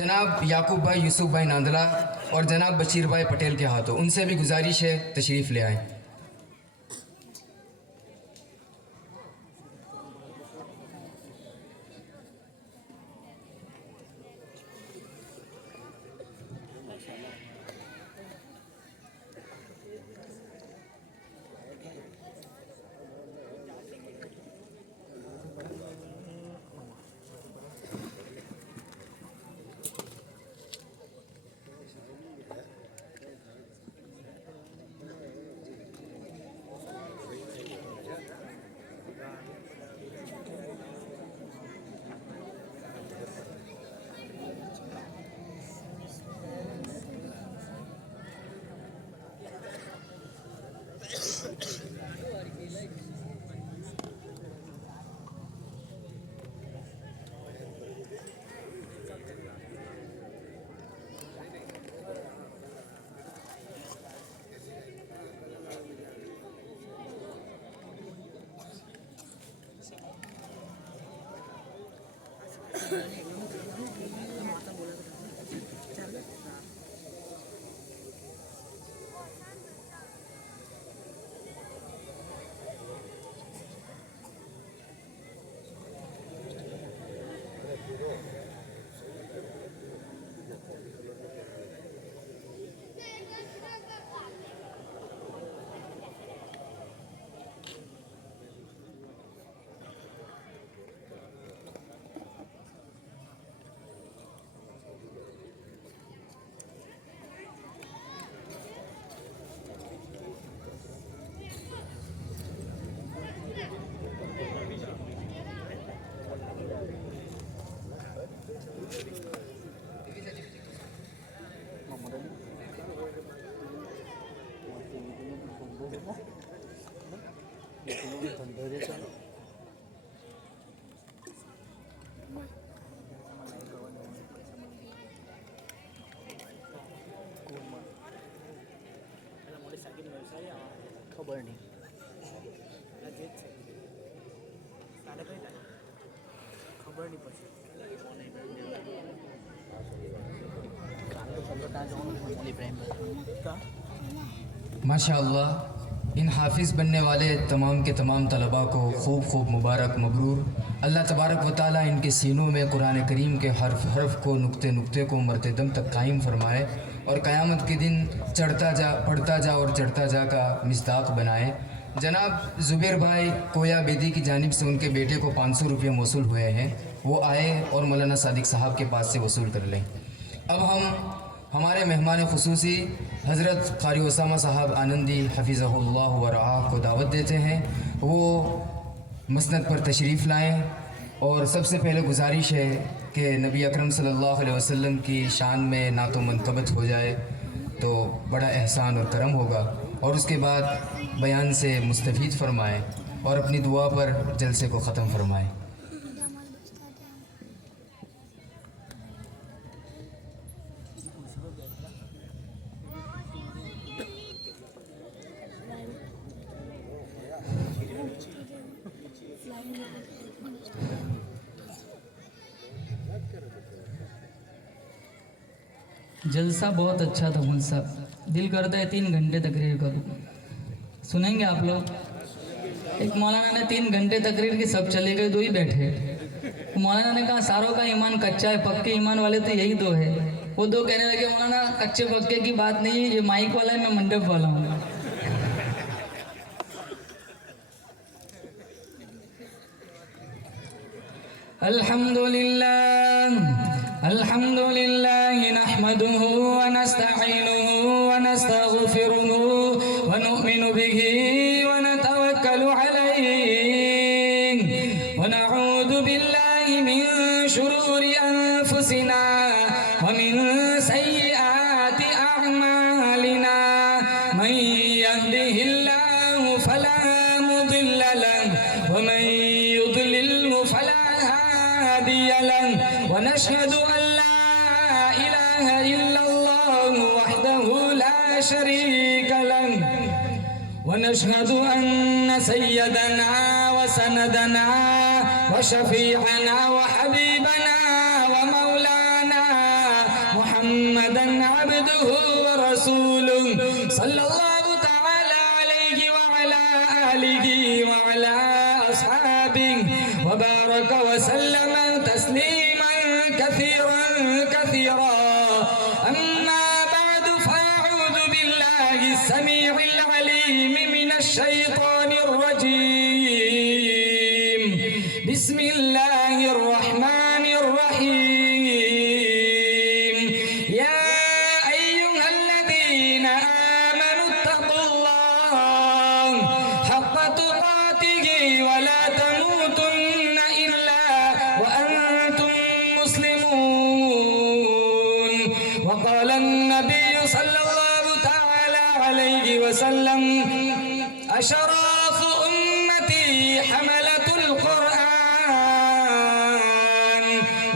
जनाब याकूब भाई, यूसुफ भाई नांदला और जनाब बशीर भाई पटेल के हाथों। उनसे भी गुजारिश है तशरीफ़ ले आएँ। खबर नहीं खबर नहीं पड़ी माशाअल्लाह, इन हाफिज़ बनने वाले तमाम के तमाम तलबा को खूब खूब मुबारक मबरूर। अल्लाह तबारक व ताला इनके सीनों में कुरान करीम के हर्फ हर्फ को, नुक्ते नुक्ते को मरते दम तक कायम फरमाए और क़यामत के दिन चढ़ता जा, पढ़ता जा और चढ़ता जा का मिस्दाक बनाए। जनाब ज़ुबैर भाई कोया बेदी की जानिब से उनके बेटे को 500 रुपये मौसूल हुए हैं, वो आए और मौलाना सादिक साहब के पास से वसूल कर लें। अब हम हमारे मेहमान ख़ुसूसी हज़रत क़ारी उसामा साहब आनंदी हफ़िज़हुल्लाह व रआह को दावत देते हैं, वो मसनद पर तशरीफ़ लाएँ। और सबसे पहले गुजारिश है कि नबी अकरम सल्लल्लाहु अलैहि वसल्लम की शान में ना तो मनक़बत हो जाए तो बड़ा एहसान और करम होगा, और उसके बाद बयान से मुस्तफ़ीद फ़रमाएँ और अपनी दुआ पर जलसे को ख़त्म फ़रमाएँ। जलसा बहुत अच्छा था मुल्क साहब, दिल करता है 3 घंटे तकरीर करूँ। सुनेंगे आप लोग? एक मौलाना ने 3 घंटे तकरीर की, सब चले गए, 2 ही बैठे। मौलाना ने कहा सारों का ईमान कच्चा है, पक्के ईमान वाले तो यही 2 है। वो 2 कहने लगे मौलाना कच्चे पक्के की बात नहीं है, ये माइक वाला है, मैं मंडप वाला हूँ। अल्हम्दुलिल्लाह अल्हम्दुलिल्लाह नहमदुहु व नस्तईनुहु व नस्तगफिरुहु व नु'मिनु बिही व नतवक्कलु अलैहि व नऊज़ु बिल्लाहि मिन शुरूरि अनफुसिना व मिन सय्यिआति अअमालिना मन यहदिहिल्लाहु फला मुदिल्ल लहु व मन युद्लिल्हु फला हादिय लहु व नशहदु अन ला इलाहा इल्लल्लाहु वहदहु ला शरीक लहु व नशहदु अन्न सय्यदना व सनदना व शफीअना व हबीबना व मौलाना मुहम्मदन अब्दुहु व रसूलुहु सल्लल्लाहु तआला अलैहि व अला आलिहि व अला अस्हाबिहि व बारक व सल्लम तस्लीमन कसीरा अम्मा बाद फअऊज़ु बिल्लाहि समीइल अलीम मिनश शैतानिर रजीम बिस्मिल्लाहिर रहमानिर रहीम या अय्युहल्लज़ीना आमनु तक़ुल्लाह हक़्क़ तुक़ातिहि व ला तमूतुन्ना इल्ला व अंतुम मुस्लिमून व क़ाला an-नबिय्यु सल्लल्लाहु तआला अलैहि व सल्लम अशराफ उम्मती हमलतुल कुरआन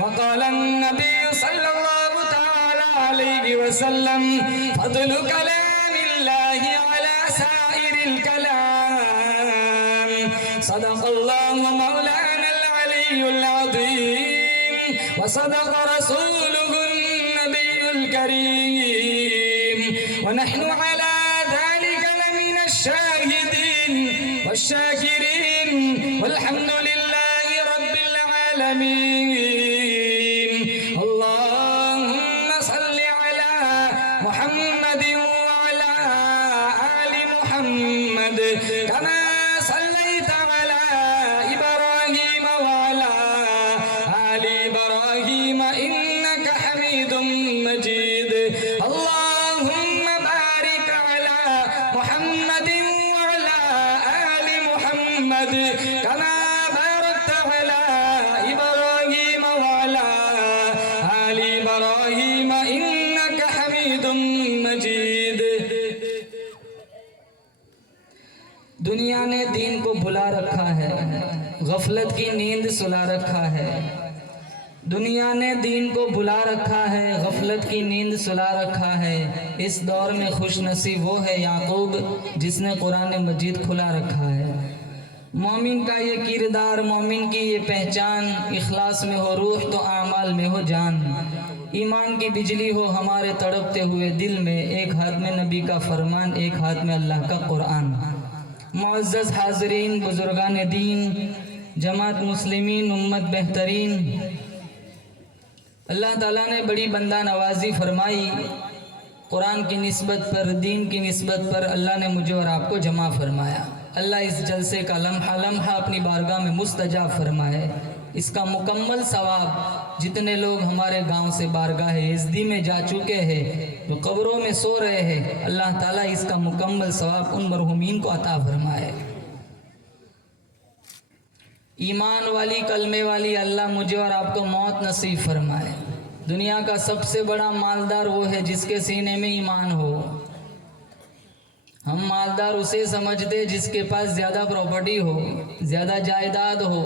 व क़ाला an-नबिय्यु सल्लल्लाहु तआला अलैहि व सल्लम फज़लु कलामिल्लाहि अला साइरिल कलाम सदक़ल्लाहु मौलानल अलियुल अज़ीम व सदक़ रसूलुहुन नबियुल करीम व नहनु अला ज़ालिका लमिनश शाहिदीन वश्शाकिरीन वल्हम्दुलिल्लाहि रब्बिल आलमीन अल्लाहुम्मा सल्लि अला मुहम्मदिन व अला आलि मुहम्मद कमा सल्लैता अला इब्राहीम व अला आलि इब्राहीम इन्नका हमीदुम मजीद अल्लाहुम्मा बारिक अला मुहम्मदिन व अला आलि मुहम्मद कमा बारकता अला इब्राहीम व अला आलि इब्राहीम इन्नका हमीदुम मजीद। दुनिया ने दीन को भुला रखा है, गफलत की नींद सुला रखा है। दुनिया ने दीन को भुला रखा है, गफलत की नींद सुला रखा है। इस दौर में खुश नसीब वो है याकूब जिसने कुरान मजीद खुला रखा है। मोमिन का ये किरदार, मोमिन की ये पहचान, इखलास में हो रूह तो आमाल में हो जान। ईमान की बिजली हो हमारे तड़पते हुए दिल में, एक हाथ में नबी का फरमान, एक हाथ में अल्लाह का कुरान। मुअज़्ज़ज़ हाज़रीन, बुजुर्गान दीन, जमात मुस्लिमीन, उम्मत बेहतरीन, अल्लाह ताला ने बड़ी बंदा नवाजी फरमाई। कुरान की निस्बत पर, दीन की निस्बत पर अल्लाह ने मुझे और आपको जमा फरमाया। अल्लाह इस जलसे का लम्हा लम्हा अपनी बारगाह में मुस्तजाब फरमाए। इसका मुकम्मल सवाब जितने लोग हमारे गांव से बारगाह यज़दी में जा चुके हैं, जो कब्रों में सो रहे हैं, अल्लाह ताला इसका मुकम्मल सवाब उन मरहुमीन को अता फरमाए। ईमान वाली, कलमे वाली अल्लाह मुझे और आपको मौत नसीब फरमाए। दुनिया का सबसे बड़ा मालदार वो है जिसके सीने में ईमान हो। हम मालदार उसे समझते जिसके पास ज़्यादा प्रॉपर्टी हो, ज़्यादा जायदाद हो।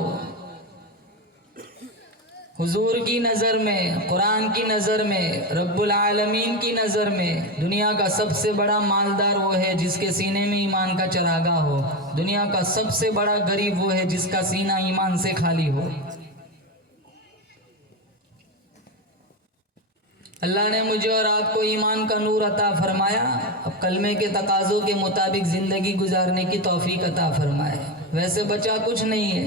हुजूर की नज़र में, कुरान की नज़र में, रब्बुल आलमीन की नज़र में दुनिया का सबसे बड़ा मालदार वो है जिसके सीने में ईमान का चरागा हो। दुनिया का सबसे बड़ा गरीब वो है जिसका सीना ईमान से खाली हो। अल्लाह ने मुझे और आपको ईमान का नूर अता फरमाया। अब कलमे के तकाज़ों के मुताबिक ज़िंदगी गुजारने की तौफीक अता फरमाए। वैसे बचा कुछ नहीं है,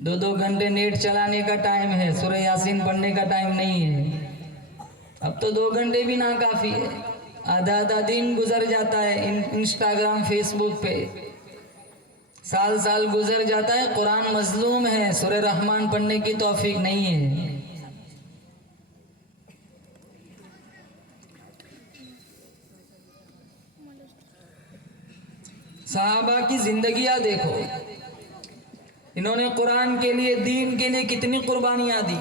2-2 घंटे नेट चलाने का टाइम है, सूरह यासीन पढ़ने का टाइम नहीं है। अब तो 2 घंटे भी ना काफ़ी है, आधा दिन गुजर जाता है इंस्टाग्राम फेसबुक पे। साल गुजर जाता है, कुरान मजलूम है, सूरह रहमान पढ़ने की तौफीक नहीं है। सहाबा की जिंदगियां देखो, इन्होंने कुरान के लिए, दीन के लिए कितनी कुर्बानियां दी।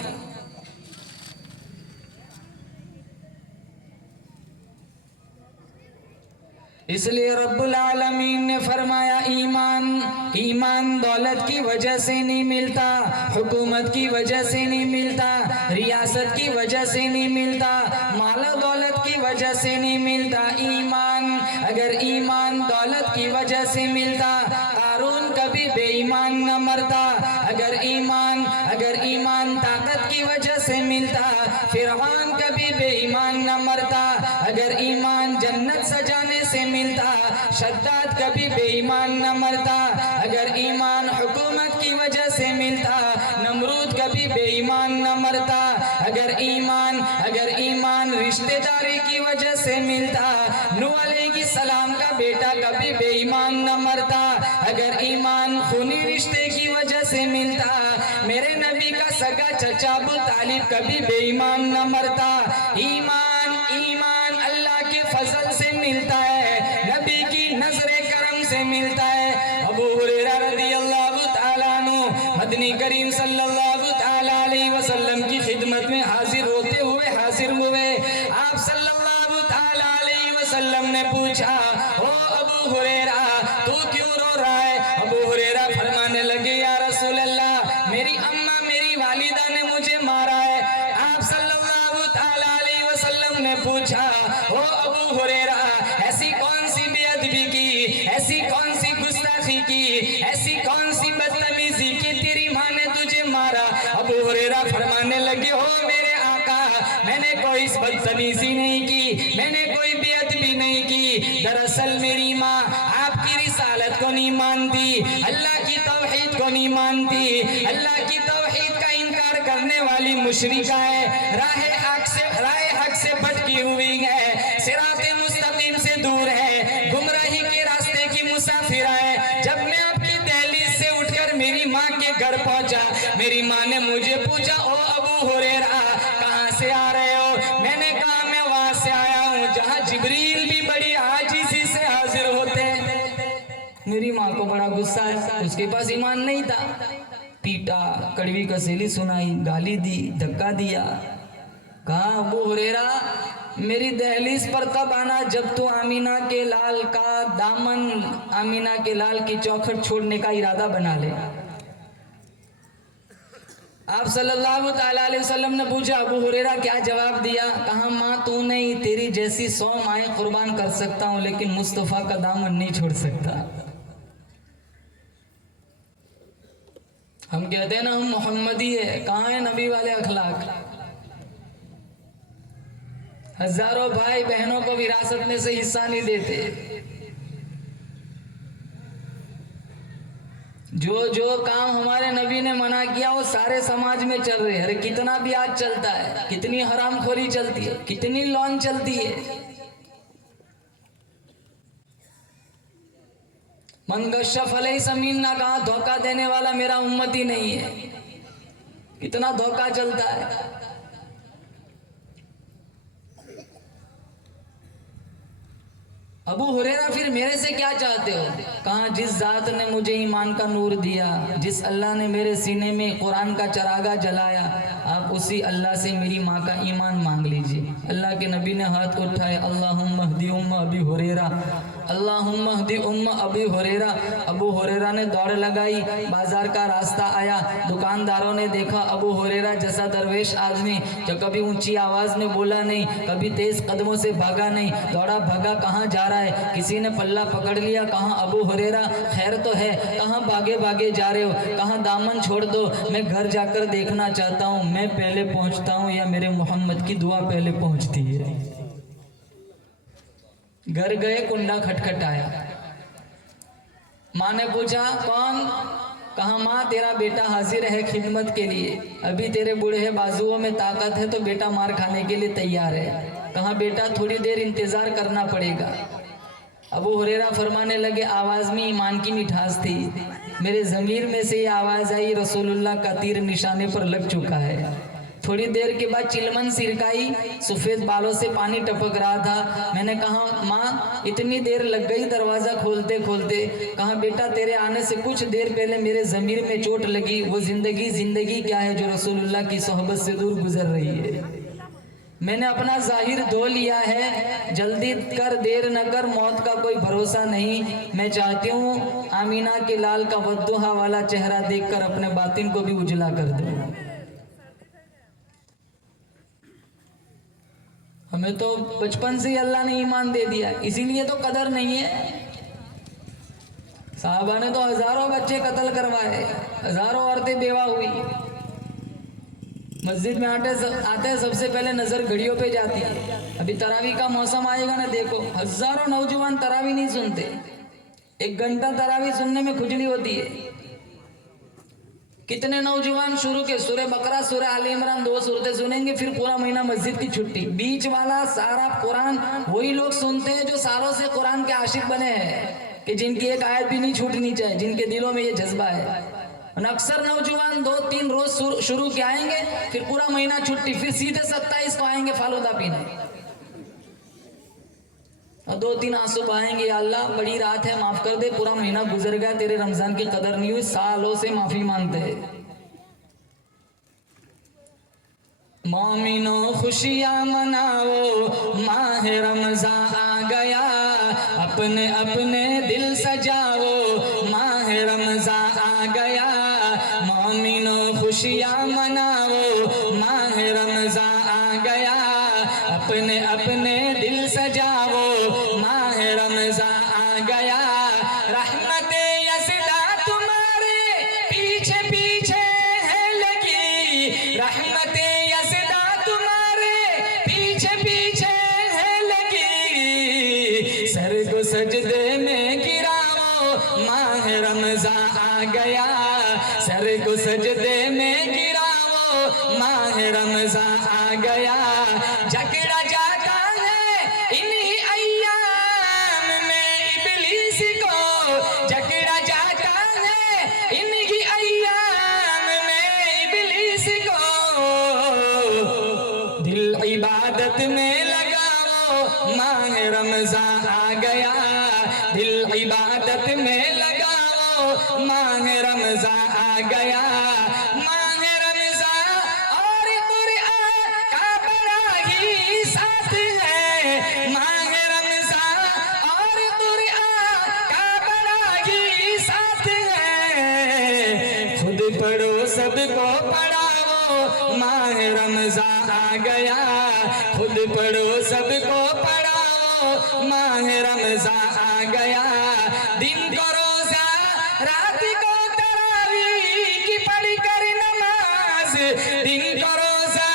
इसलिए रब्बुल आलमीन ने फरमाया ईमान दौलत की वजह से नहीं मिलता, हुकूमत की वजह से नहीं मिलता, रियासत की वजह से नहीं मिलता, माल दौलत की वजह से नहीं मिलता। ईमान, अगर ईमान दौलत की वजह से मिलता, कारून कभी बेईमान न मरता। अगर ईमान ताकत की वजह से मिलता, फिरौन कभी बेईमान शद्दाद कभी बेईमान न मरता, अगर ईमान हुकूमत की वजह से मिलता। नमरूद कभी बेईमान न मरता, अगर ईमान रिश्तेदारी की वजह से मिलता। नूह अलैहिस्सलाम का बेटा कभी बेईमान न मरता, अगर ईमान खूनी रिश्ते की वजह से मिलता। मेरे नबी का सगा चचा अबू तालिब कभी बेईमान न मरता। ईमान अल्लाह के फजल से मिलता है, नबी की नजरे करम से मिलता है। अबू हुरैरा रज़ियल्लाहु ताला अन्हु मदनी करीम सल्लल्लाहु ताला अलैहि वसल्लम की खिदमत में हाजिर हुए। आप सल्लल्लाहु ताला अलैहि वसल्लम ने पूछा, ओ अबू हुरैरा तू क्यों रो रहा है? अबू हुरैरा फरमाने लगे, या रसूल अल्लाह, मेरी अम्मा मेरी वालिदा ने मुझे मारा है। आप सल्लल्लाहु ताला अलैहि वसल्लम ने पूछा, ओ अबू हुरैरा ऐसी कौन सी बेअदबी की, ऐसी कौन सी गुस्ताखी की, ऐसी कौन सी बदतमीजी की तेरी माँ ने तुझे मारा? अबू हुरैरा फरमाने लगे, हो मेरे आका, मैंने कोई बदतमीजी नहीं की, मैंने कोई बेअदबी नहीं की। दरअसल मेरी माँ आपकी रिसालत को नहीं मानती, अल्लाह की तौहीद को नहीं मानती, अल्लाह की तौहीद का इनकार करने वाली मुशरिका है, राहे हक से भटकी हुई है, सिराते मुस्तकीम से दूर है, गुमराही के रास्ते की मुसाफिर है। जब मैं आपकी दहलीज से उठकर मेरी माँ के घर पहुंचा, मेरी माँ ने मुझे पूछा, ओ अबू हुरैरा कहाँ से आ रहे हो? मैंने कहा मैं वहां से आया हूँ जहाँ जिब्रील भी बड़ी आजिज़ी से हाजिर होते हैं। मेरी माँ को बड़ा गुस्सा है, उसके पास ईमान नहीं था। पीटा, कड़वी कसेली सुनाई, गाली दी, धक्का दिया। कहा, अबू हुरैरा मेरी दहलीज पर तब आना जब तो आमीना के लाल का दामन, आमीना के लाल की चौखट छोड़ने का इरादा बना ले। आप सल्लल्लाहु ताला अलैहि वसल्लम ने पूछा, अबू हुरैरा क्या जवाब दिया? कहा, माँ तू नहीं, तेरी जैसी 100 माएँ कुर्बान कर सकता हूँ, लेकिन मुस्तफ़ा का दामन नहीं छोड़ सकता। हम कहते हैं ना हम मोहम्मदी है, कहाँ है नबी वाले अखलाक? हजारों भाई बहनों को विरासत में से हिस्सा नहीं देते। जो काम हमारे नबी ने मना किया वो सारे समाज में चल रहे हैं। अरे कितना ब्याज चलता है, कितनी हरामखोरी चलती है, कितनी लॉन चलती है। मन गश्शा फलैसा मिन्ना, कहा धोखा देने वाला मेरा उम्मती नहीं है। कितना धोखा चलता है। अबू हुरैरा फिर मेरे से क्या चाहते हो? कहा, जिस जात ने मुझे ईमान का नूर दिया, जिस अल्लाह ने मेरे सीने में कुरान का चरागा जलाया, आप उसी अल्लाह से मेरी माँ का ईमान मांग लीजिए। अल्लाह के नबी ने हाथ उठाए, अल्लाहुम्मा हदी उम्मा अबी हुरैरा, अल्लाहुम्मा हदी उम्मा अबी हुरैरा। अबू हुरैरा ने दौड़ लगाई, बाजार का रास्ता आया, दुकानदारों ने देखा अबू हुरैरा जैसा दरवेश आदमी जो कभी ऊंची आवाज में बोला नहीं, कभी तेज कदमों से भागा नहीं, दौड़ा भागा कहाँ जा रहा है? किसी ने पल्ला पकड़ लिया, कहाँ अबू हुरैरा खैर तो है? कहाँ भागे भागे जा रहे हो? कहाँ दामन छोड़ दो, मैं घर जाकर देखना चाहता हूँ, मैं पहले पहुँचता हूँ या मेरे मोहम्मद की दुआ पहले पहुँचती है? घर गए, कुंडा खटखटाया। माँ ने पूछा, कौन? कहा, माँ तेरा बेटा हाजिर है खिदमत के लिए, अभी तेरे बूढ़े बाजुओं में ताकत है तो बेटा मार खाने के लिए तैयार है। कहा, बेटा थोड़ी देर इंतजार करना पड़ेगा। अबू हुरैरा फरमाने लगे, आवाज़ में ईमान की मिठास थी, मेरे ज़मीर में से ये आवाज़ आई, रसूलुल्लाह का तीर निशाने पर लग चुका है। थोड़ी देर के बाद चिलमन सिरकाई, सफ़ेद बालों से पानी टपक रहा था। मैंने कहा, माँ इतनी देर लग गई दरवाज़ा खोलते खोलते? कहा, बेटा तेरे आने से कुछ देर पहले मेरे ज़मीर में चोट लगी। वो ज़िंदगी क्या है जो रसूलुल्लाह की सोहबत से दूर गुजर रही है। मैंने अपना जाहिर धो लिया है, जल्दी कर देर न कर, मौत का कोई भरोसा नहीं। मैं चाहती हूँ आमीना के लाल का वद्दुहा वाला चेहरा देखकर अपने बातिन को भी उजला कर दूँ। हमें तो बचपन से ही अल्लाह ने ईमान दे दिया, इसीलिए तो कदर नहीं है। साहबा ने तो हजारों बच्चे कत्ल करवाए, हजारों औरतें बेवा हुई। मस्जिद में आते हैं सबसे पहले नजर घड़ियों पे जाती है। अभी तरावी का मौसम आएगा ना, देखो हजारों नौजवान तरावी नहीं सुनते, 1 घंटा तरावी सुनने में खुजली होती है। कितने नौजवान शुरू के सूरह बकरा सूरह आले इमरान 2 सूरतें सुनेंगे, फिर पूरा महीना मस्जिद की छुट्टी। बीच वाला सारा कुरान वही लोग सुनते हैं जो सालों से कुरान के आशिक बने हैं, कि जिनकी एक आयत भी नहीं छूटनी चाहिए, जिनके दिलों में ये जज्बा है। और अक्सर नौजवान 2-3 रोज शुरू के आएंगे, फिर पूरा महीना छुट्टी, फिर सीधे 27 को आएंगे फालूदा पीने और 2-3 आंसू बहाएंगे, या अल्लाह बड़ी रात है माफ कर दे, पूरा महीना गुजर गया, तेरे रमजान की कदर नहीं हुई, सालों से माफी मांगते हैं। मोमिनो खुशियां मनाओ, माह रमजान आ गया, अपने अपने दिल सजाओ, माह रमजान आ गया। मोमिनो खुशियां मनाओ, माह रमजान आ गया, अपने अपने दिल सजाओ, माह रमजान आ गया। रहमते यज़दा तुम्हारे पीछे पीछे है लगी, रहमते यज़दा तुम्हारे पीछे पीछे है लगी, सर को सजदे में गिराओ, माह रमजान आ गया, सर को सजदे में गिराओ, माह रमजान आ गया। जकड़ा जाता है इन्हीं अय्याम में इब्लीस को, जकड़ा जाता है इन्हीं अय्याम में इब्लीस को, दिल इबादत में लगाओ, माह रमजान आ गया, दिल इबादत में लगाओ, माह रमजान आ गया। माह रमजान और कुरान का बड़ा ही साथ है, माह रमजान और कुरान का बड़ा ही साथ है, खुद पढ़ो सबको पढ़ाओ, माह रमजान आ गया, खुद पढ़ो सबको पढ़ाओ, माह रमजान आ गया। दिन को रोजा रात को तरावी की पढ़ कर नमाज, दिन को रोजा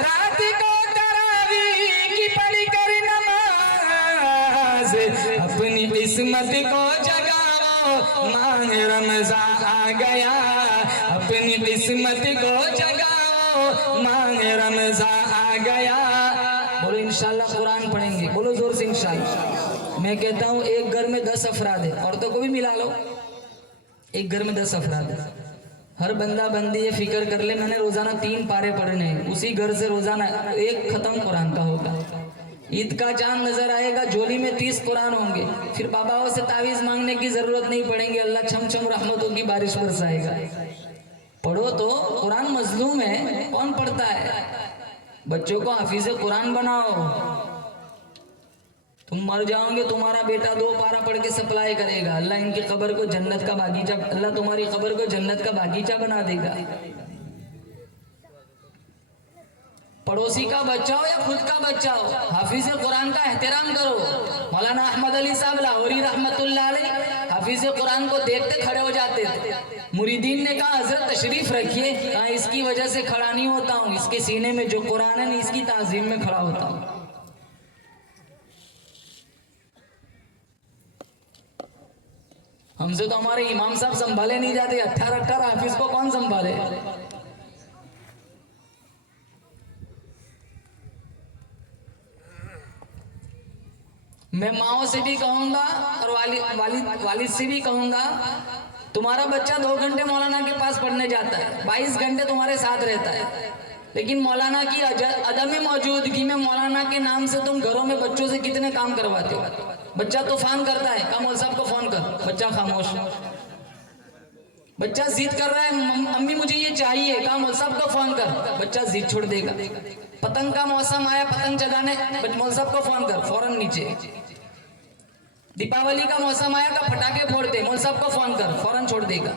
रात को तरावी की पढ़ कर नमाज, अपनी किस्मत को जगाओ, माह रमजान आ गया, अपनी किस्मत को जगाओ, माह रमजान आ गया। बोलो इंशाल्लाह कुरान पढ़ेंगे, बोलो जोर से इंशाल्लाह। मैं कहता हूँ एक घर में 10 अफराद है, औरतों को भी मिला लो, एक घर में 10 अफराद है, हर बंदा बंदी ये फिक्र कर ले मैंने रोजाना 3 पारे पढ़ने हैं, उसी घर से रोजाना एक खत्म कुरान का होगा। ईद का चांद नजर आएगा, झोली में 30 कुरान होंगे, फिर बाबाओं से तावीज मांगने की जरूरत नहीं पड़ेगी, अल्लाह छम छम रहमतों की बारिश बरसाएगा। पढ़ो तो, कुरान मजलूम है, कौन पढ़ता है? बच्चों को हाफिज कुरान बनाओ, तुम मर जाओगे तुम्हारा बेटा 2 पारा पढ़ के सप्लाई करेगा, अल्लाह इनकी कब्र को जन्नत का बागीचा, अल्लाह तुम्हारी कब्र को जन्नत का बागीचा बना देगा। पड़ोसी का बच्चा हो या खुद का बच्चा हो, हाफिज कुरान का एहतराम करो। मौलाना अहमद अली साहब लाहौरी रहमतुल्लाह अलैह हाफिज कुरान को देखते खड़े हो जाते थे। मुरीदीन ने कहा हजरत तशरीफ रखिए, कहा इसकी वजह से खड़ा नहीं होता हूँ, इसके सीने में जो कुरान है इसकी ताजीम में खड़ा होता हूँ। हमसे तो हमारे इमाम साहब संभाले नहीं जाते, 18 हाफिज को कौन संभाले? मैं माओ से भी कहूंगा और वालिद से भी कहूंगा, तुम्हारा बच्चा 2 घंटे मौलाना के पास पढ़ने जाता है, 22 घंटे तुम्हारे साथ रहता है, लेकिन मौलाना की अदम मौजूदगी में मौलाना के नाम से तुम घरों में बच्चों से कितने काम करवाते हो। बच्चा तूफान करता है, कहा मौल साहब को फोन कर, बच्चा खामोश। बच्चा जिद कर रहा है, अम्मी मुझे ये चाहिए, कहा मौल साहब को फोन कर, बच्चा जिद छोड़ देगा। पतंग का मौसम आया, पतंग चगाने, मौल साहब को फोन कर, फौरन नीचे। दीपावली का मौसम आया, का पटाखे फोड़ते, मौल साहब को फोन कर, फौरन छोड़ देगा।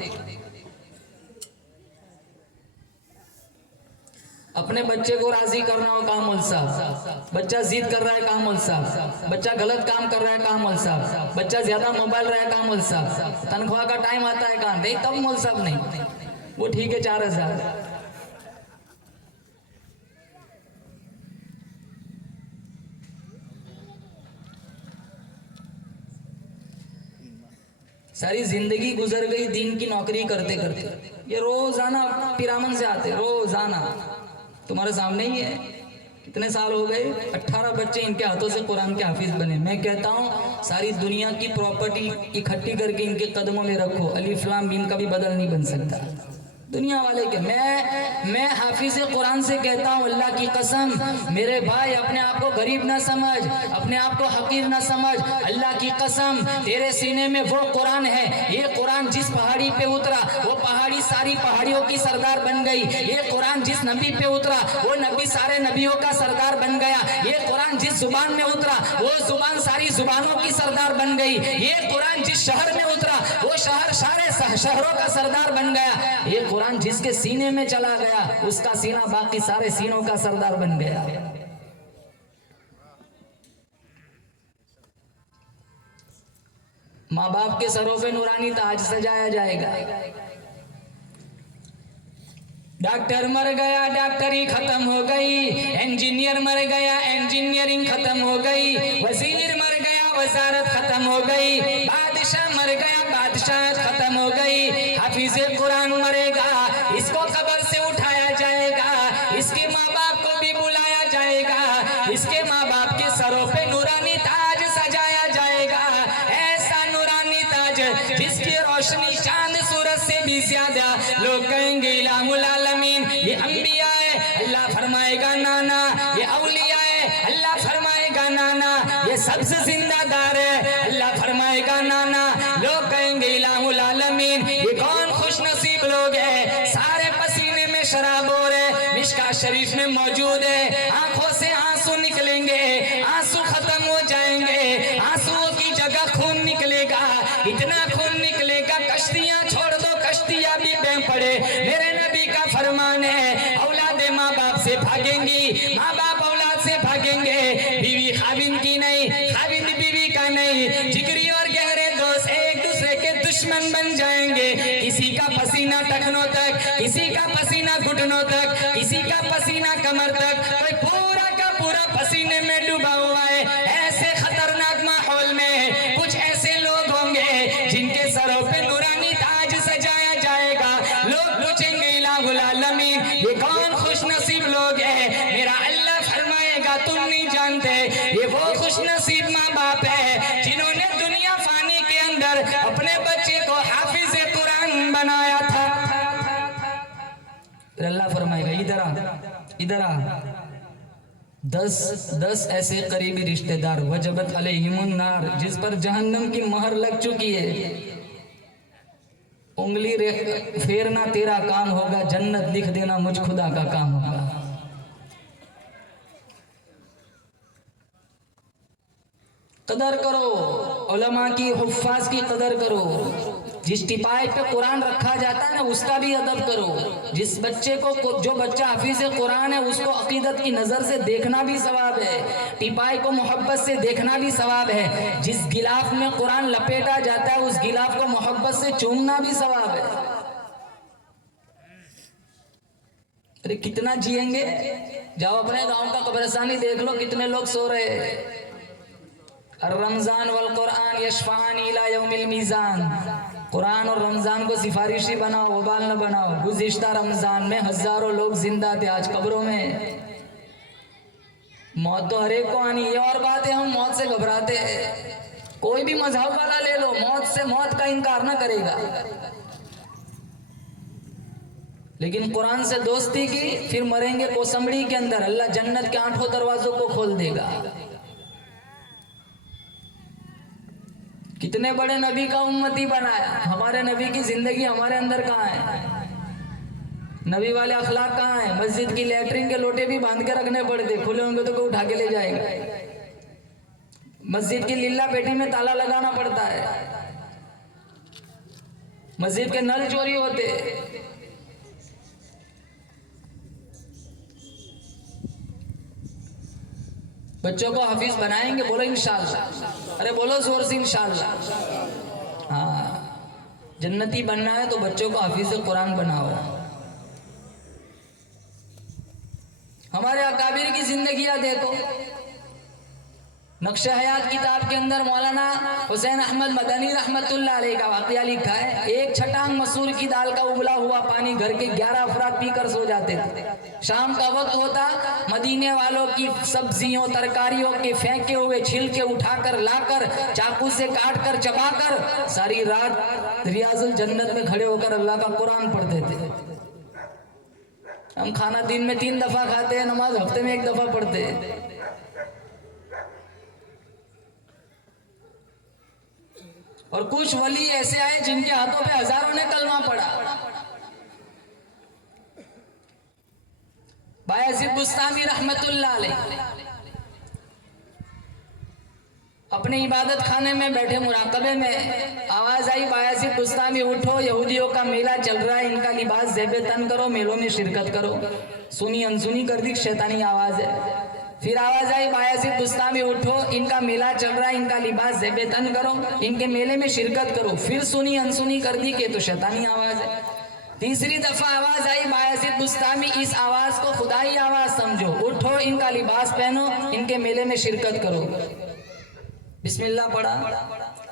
अपने बच्चे को राजी करना हो, काम मौल साहब। बच्चा जिद कर रहा है, काम मौल साहब। बच्चा गलत काम कर रहा है, काम मौल साहब। बच्चा ज्यादा मोबाइल रहा है, काम मौल साहब। तनख्वाह का टाइम आता है, काम नहीं, तब मौल साहब नहीं, वो ठीक है 4000। सारी जिंदगी गुजर गई दीन की नौकरी करते करते। ये रोजाना पिरामन से आते, रोजाना तुम्हारे सामने ही है। कितने साल हो गए, 18 बच्चे इनके हाथों से कुरान के हाफिज बने। मैं कहता हूँ सारी दुनिया की प्रॉपर्टी इकट्ठी करके इनके कदमों में रखो, अलिफ लाम मीम का भी बदल नहीं बन सकता दुनिया वाले के। मैं हाफिज कुरान से कहता हूँ, अल्लाह की कसम मेरे भाई, अपने आप को गरीब ना समझ, अपने आप को हकीर ना समझ। अल्लाह की कसम तेरे सीने में वो कुरान है। ये कुरान जिस पहाड़ी पे उतरा वो पहाड़ी सारी पहाड़ियों की सरदार बन गई। ये कुरान जिस नबी पे उतरा वो नबी सारे नबियों का सरदार बन गया। ये कुरान जिस जुबान में उतरा वो जुबान सारी जुबानों की सरदार बन गई। ये कुरान जिस शहर में उतरा वो शहर सारे शहरों का सरदार बन गया। ये कुरान जिसके सीने में चला गया उसका सीना बाकी सारे सीनों का सरदार बन गया। माँ बाप के सरों पे नूरानी ताज सजाया जाएगा। डॉक्टर मर गया, डॉक्टरी खत्म हो गई। इंजीनियर मर गया, इंजीनियरिंग खत्म हो गई। वजीर मर गया, वजारत खत्म हो गई। बादशाह मर गया, बादशाहत खत्म हो गई। हाफिज कुरान मरेगा, इसको कब्र से उठाया जाएगा, इसके माँ बाप को भी बुलाया जाएगा, इसके माँ बाप के सरों पे नूरानी ताज सजाया जाएगा। ऐसा नूरानी ताज जिसकी रोशनी चांद सूरज से भी ज्यादा। लोग कहेंगे इलाहुल आलमीन, ये अंबिया है, अल्लाह फरमाएगा नाना। ये औलिया है, अल्लाह फरमाएगा नाना। ये सबसे जिंदादार है, अल्लाह फरमाएगा नाना। लोग कहेंगे इलाहुल आलमीन, ये कौन खुश नसीब लोग है, सारे पसीने में शराब हो रहे, मिशका शरीफ में मौजूद है। आंखों से आंसू निकलेंगे, आंसू खत्म हो जाएंगे, आंसुओं की जगह खून निकलेगा। इतना खून निकलेगा कश्तियां छोड़ दो, कश्तियां भी बह पड़े। मेरे नबी का फरमान है, औलादे माँ बाप से भागेंगी, माँ बाप औलाद से भागेंगे। बीवी खाविंद की नहीं, खाविंद बीवी का नहीं। जिगरी और गहरे दोस्त एक दूसरे के दुश्मन बन जाएंगे। किसी का पसीना टखनों तक, किसी का पसीना घुटनों तक, किसी का पसीना कमर तक, कोई पूरा का पूरा पसीने में डूबा हुआ है। ऐसे खतरनाक माहौल में कुछ ऐसे लोग होंगे जिनके सरों पे नूरानी ताज सजाया जाएगा। लोग पूछेंगे इलाहुल आलमीन, ये कौन खुश नसीब लोग है। मेरा अल्लाह फरमाएगा तुम नहीं जानते, ये वो खुश नसीब माँ बाप है जिन्होंने दुनिया फानी के अंदर अपने बच्चे को हाफिज कुरान बनाया था। अल्लाह फरमाएगा इधर आ 10 ऐसे करीबी रिश्तेदार, वजबत अलैहिमुन नार, जिस पर जहन्नम की मोहर लग चुकी है। उंगली फेरना तेरा काम होगा, जन्नत लिख देना मुझ खुदा का काम होगा। कदर करो, उलमा की, हुफ्फाज की कदर करो। जिस टिपाई पे कुरान रखा जाता है ना उसका भी अदब करो। जिस बच्चे को, जो बच्चा हाफिज कुरान है उसको अकीदत की नज़र से देखना भी सवाब है, टिपाई को मोहब्बत से देखना भी सवाब है। जिस गिलाफ में कुरान लपेटा जाता है उस गिलाफ को मोहब्बत से चूमना भी सवाब है। अरे कितना जिएंगे, जाओ अपने गांव का कब्रिस्तानी देख लो, कितने लोग सो रहे हैं। रमजान वल कुरान यशफान इला यौमिल मीज़ान, कुरान और रमजान को सिफारिशी बनाओ, वबाल न बनाओ। गुज़िश्ता रमजान में हजारों लोग जिंदा थे, आज कब्रों में। मौत तो हर एक को आनी, ये और बात है हम मौत से घबराते हैं। कोई भी मजहब वाला ले लो, मौत का इनकार ना करेगा, लेकिन कुरान से दोस्ती की फिर मरेंगे कोसंबड़ी के अंदर, अल्लाह जन्नत के 8 दरवाजों को खोल देगा। कितने बड़े नबी का उम्मती बनाया, हमारे नबी की जिंदगी हमारे अंदर कहाँ है, नबी वाले अखलाक कहाँ है। मस्जिद की लैट्रिन के लोटे भी बांध के रखने पड़ते, खुले होंगे तो कोई उठा के ले जाएगा। मस्जिद की लीला पेटी में ताला लगाना पड़ता है, मस्जिद के नल चोरी होते। बच्चों को हाफिज बनाएंगे, बोलो इंशाअल्लाह। अरे बोलो जोर से इंशाअल्लाह। हाँ, जन्नती बनना है तो बच्चों को हाफिज कुरान बनाओ। हमारे अकाबिर की जिंदगियां देखो, नक्शे हयात किताब के अंदर मौलाना हुसैन अहमद मदनी रहमतुल्लाह अलैह का वाकया लिखा है। एक छटांग मसूर की दाल का उबला हुआ पानी घर के 11 अफराद पीकर सो जाते थे। शाम का वक्त होता, मदीने वालों की सब्जियों तरकारियों के फेंके हुए छिलके उठाकर लाकर चाकू से काट कर चबाकर सारी रात रियाजुल जन्नत में खड़े होकर अल्लाह का कुरान पढ़ते थे। हम खाना दिन में 3 दफा खाते हैं, नमाज हफ्ते में 1 दफा पढ़ते हैं। और कुछ वली ऐसे आए जिनके हाथों पे हजारों ने कलमा पढ़ा। बायजीद बुस्तामी रहमतुल्लाह अलैह अपने इबादत खाने में बैठे मुराकबे में आवाज आई, बायजीद बुस्तामी उठो, यहूदियों का मेला चल रहा है, इनका लिबास ज़ेबे तन करो, मेलों में शिरकत करो। सुनी अनसुनी कर दी, शैतानी आवाज है। फिर आवाज आई, बायजीद बुस्तामी उठो, इनका मेला चल रहा है, इनका लिबास ज़ेबे तन करो, इनके मेले में शिरकत करो। फिर सुनी अनसुनी कर दी कि तो शैतानी आवाज है। तीसरी दफा आवाज आई, बायजीद बुस्तामी इस आवाज को खुदाई आवाज समझो, उठो, इनका लिबास पहनो, इनके मेले में शिरकत करो। बिस्मिल्लाह पढ़ा,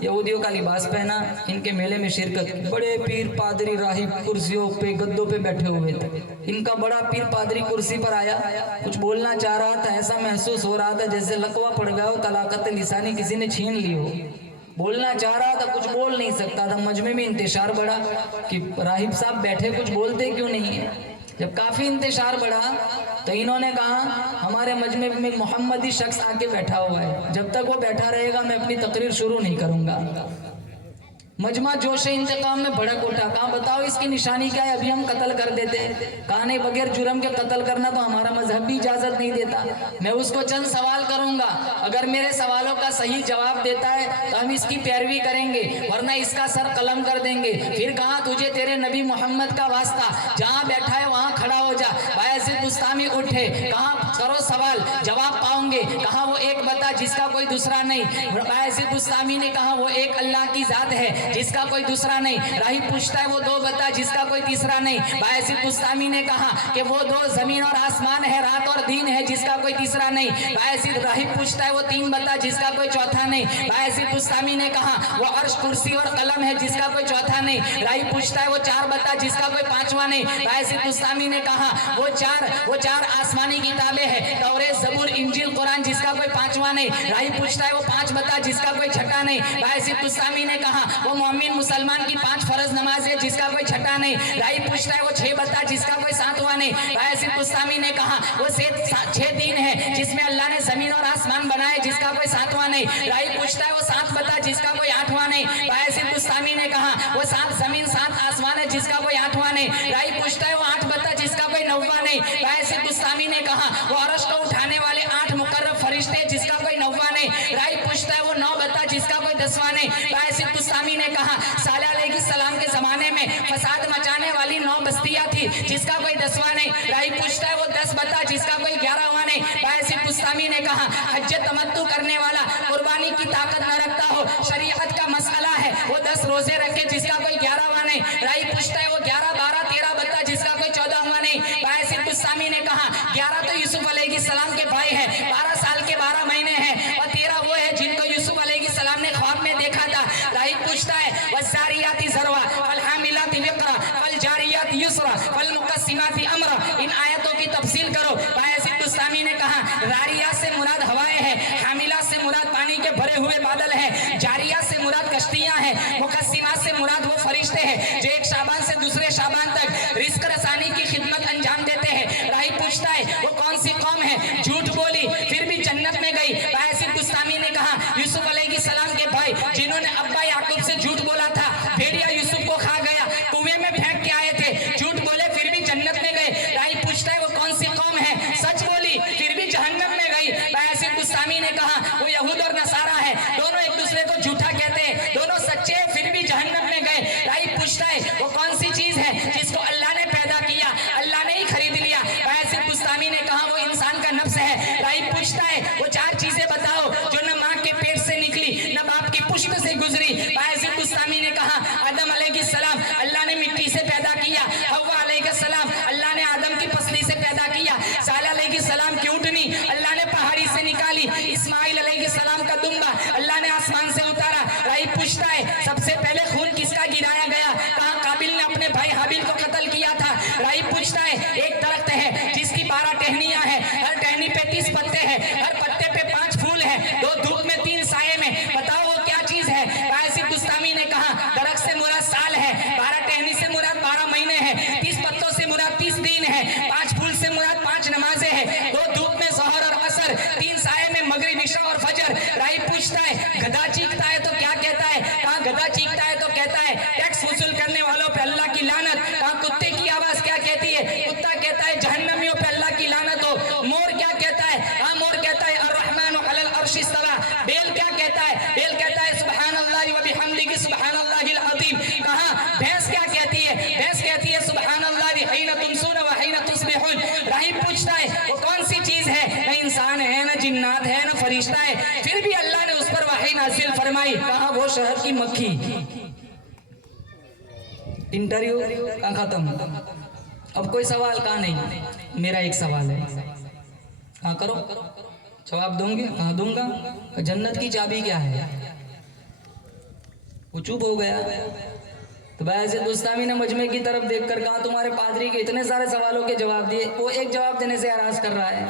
यहूदियों का लिबास पहना, इनके मेले में शिरकत। बड़े पीर पादरी राहिब कुर्सियों पे गद्दों पे बैठे हुए थे। इनका बड़ा पीर पादरी कुर्सी पर आया, कुछ बोलना चाह रहा था, ऐसा महसूस हो रहा था जैसे लकवा पड़ गया हो, तलाकत लिसानी किसी ने छीन ली हो। बोलना चाह रहा था, कुछ बोल नहीं सकता था। मजमे में इंतशार बढ़ा कि राहिब साहब बैठे, कुछ बोलते क्यों नहीं है। जब काफी इंतशार बढ़ा तो इन्होंने कहा, हमारे मजमे में मोहम्मदी शख्स आके बैठा हुआ है, जब तक वो बैठा रहेगा मैं अपनी तकरीर शुरू नहीं करूंगा। मजमा जोश इंतकाम में भड़क उठा। कहा, बताओ इसकी निशानी क्या है, अभी हम कत्ल कर देते। कहा, नहीं, बगैर जुर्म के कत्ल करना तो हमारा मजहब भी इजाजत नहीं देता। मैं उसको चंद सवाल करूंगा, अगर मेरे सवालों का सही जवाब देता है तो हम इसकी पैरवी करेंगे, वरना इसका सर कलम कर देंगे। फिर कहा, तुझे तेरे नबी मोहम्मद का वास्ता, जहाँ बैठा है वहाँ खड़ा हो जा। बायजीद बुस्तामी उठे, कहा, करो सवाल, जवाब पाओगे। कहा, वो एक बता जिसका कोई दूसरा नहीं। बायजीद बुस्तामी ने कहा, वो एक अल्लाह की जात है जिसका कोई दूसरा नहीं। राहिब पूछता है, वो 2 बता जिसका कोई तीसरा नहीं। बायजीद बुस्तामी ने कहा कि वो 2 जमीन और आसमान है, रात और दिन है, जिसका कोई तीसरा नहीं। बायजीद राहिब पूछता है, वो 3 बता जिसका कोई चौथा नहीं। बायजीद बुस्तामी ने कहा, वो अर्श कुर्सी और कलम है, जिसका कोई चौथा नहीं। राहिब पूछता है, वो 4 बता जिसका कोई पांचवा नहीं। बायजीद बुस्तामी ने कहा, वो चार आसमानी किताबें हैं, तौरेत ज़बूर इंजील कुरान, जिसका कोई पांचवा नहीं। राहिब पूछता है, वो 5 बता जिसका कोई छठा नहीं। बायजीद बुस्तामी ने कहा, वो मोमिन मुसलमान की 5 फर्ज नमाज है, जिसका कोई छठा नहीं। राहिब पूछता है, वो 6 बता जिसका कोई 7वां नहीं। बायजीद बुस्तामी ने कहा, वो 6 दिन है जिसमें अल्लाह ने जमीन और आसमान बनाए, जिसका कोई 7वां नहीं। राहिब पूछता है, वो 7 बता जिसका कोई 8वां नहीं। बायजीद बुस्तामी ने कहा, वो 7 जमीन 7 आसमान है, जिसका कोई 8वां नहीं। राहिब पूछता है, वो 8 बता जिसका कोई 9वां नहीं। बायजीद बुस्तामी ने कहा, वो अर्श को उठाने वाले 8 मुकर्रब फरिश्ते, जिसका कोई 9वां नहीं। राहिब पूछता है, वो 9 बता जिसका कोई 10वां नहीं। बायजीद बुस्तामी ने कहा, सालेह अलैहिस्सलाम के जमाने में फसाद मचाने वाली 9 बस्तियां थी, जिसका कोई 10वां नहीं। राहिब पूछता है, वो 10 बता जिसका कोई 11वां नहीं। बायजीद बुस्तामी ने कहा, हज तमत्तु करने वाला कुर्बानी की ताकत न रखता हो, शरीयत का मसला है, वो 10 रोजे रखे, जिसका कोई 11वां नहीं। राहिब पूछता है, वो 11, 12, 13 बता जिसका कोई 14वां नहीं। बायजीद बुस्तामी ने कहा, 11 तो यूसुफ अलैहिस्सलाम के भाई हैं, 12 साल के 12 महीने हैं, और 13 वो है जिनको यूसुफ अलैहिस्सलाम ने ख्वाब में देखा था। राहिब पूछता है, वज़ारियाती ज़रवा, फलहामिलाती विक़रा, फलजारियाती युसरा, फलमुक़स्सिमाती अमरा, इन आयतों की तफसील करो। बायजीद बुस्तामी ने कहा, रारिया से मुराद हवाएं हैं, हामिला से मुराद पानी के भरे हुए बादल हैं, जारिया से मुराद कश्तियां हैं, मुक़स्सिमा से मुराद वो फरिश्ते हैं जो एक शाबान से दूसरे शाबान तक रिस्क रसानी की खिदमत अंजाम देते हैं। राहिब पूछता है, वो कौन सी कौम है, झूठ बोली फिर भी जन्नत में गई। बायजीद बुस्तामी ने कहा, यूसुफ अलैहिस्सलाम के भाई जिन्होंने अब्बा याकूब से झूठ बोला था, भेड़िया यूसुफ को खा गया, कुएं में फेंक के आए थे, झूठ बोले फिर भी जन्नत में गए। राहिब पूछता है, वो कौन सी कौम है, सच बोली फिर भी जहन्नम में गई। बायजीद बुस्तामी ने कहा, वो यहूद और नसारा है, दोनों एक दूसरे को झूठा कहते हैं, दोनों सच्चे हैं फिर भी जहन्नम में गए। राहिब पूछता है, वो कौन सी चीज है जिसको अल्लाह ने पैदा किया, अल्लाह ने ही खरीद लिया। बायजीद बुस्तामी ने कहा, वो इंसान का नफ्स है। राहिब पूछता है, वो 4 चीजें बताओ जो न माँ के पेट से निकली, न बाप की पुश्त से गुजरी। बायजीद बुस्तामी ने कहा, आदम अलैहिस्सलाम अल्लाह ने मिट्टी से पैदा किया, हव्वा अलैहिस्सलाम अल्लाह ने आदम की पसली से पैदा किया, सालेह अलैहिस्सलाम की ऊँटनी अल्लाह ने पहाड़ी से निकाली, इस्माइल अलैहिस्सलाम असर, 3 साये में मगरिब, इशा और फजर। राही पूछता है गधा चीखता है तो क्या कहता है? कहाँ गधा चीखता है तो कहता है टैक्स वसूल करने वालों पे अल्लाह की लानत। कहाँ कुत्ते की आवाज क्या कहती है? कुत्ता कहता है जहन्नमियों पे अल्लाह की लानत हो। मोर क्या कहता है? हाँ मोर कहता है अर्रहमानु अलल अर्शि इस्तवा। बेल क्या कहता है? बेल कहता है सुब्हानल्लाहि व बिहम्दिही सुब्हानल्लाहिल अज़ीम। कहाँ भैंस क्या कहती है? भैंस कहती है सुब्हानल्लाहि हिना तुमसून व हिना तुस्बिहून। राही पूछता है वो कौन सी चीज है? न इंसान है, न जिन्नात है, न फरिश्ता है, फिर भी अल्लाह ने उस पर वही नाज़िल फरमाई। कहाँ वो शहर की मक्खी। इंटरव्यू कहाँ खत्म? अब कोई सवाल कहाँ नहीं? मेरा एक सवाल है, हाँ करो, जवाब दूंगे? हाँ दूंगा। जन्नत की चाबी क्या है? वो चुप हो गया। तो भाई ऐसे दोस्तामी ने मजमे की तरफ देखकर कहा तुम्हारे पादरी के इतने सारे सवालों के जवाब दिए, वो एक जवाब देने से नाराज कर रहा है।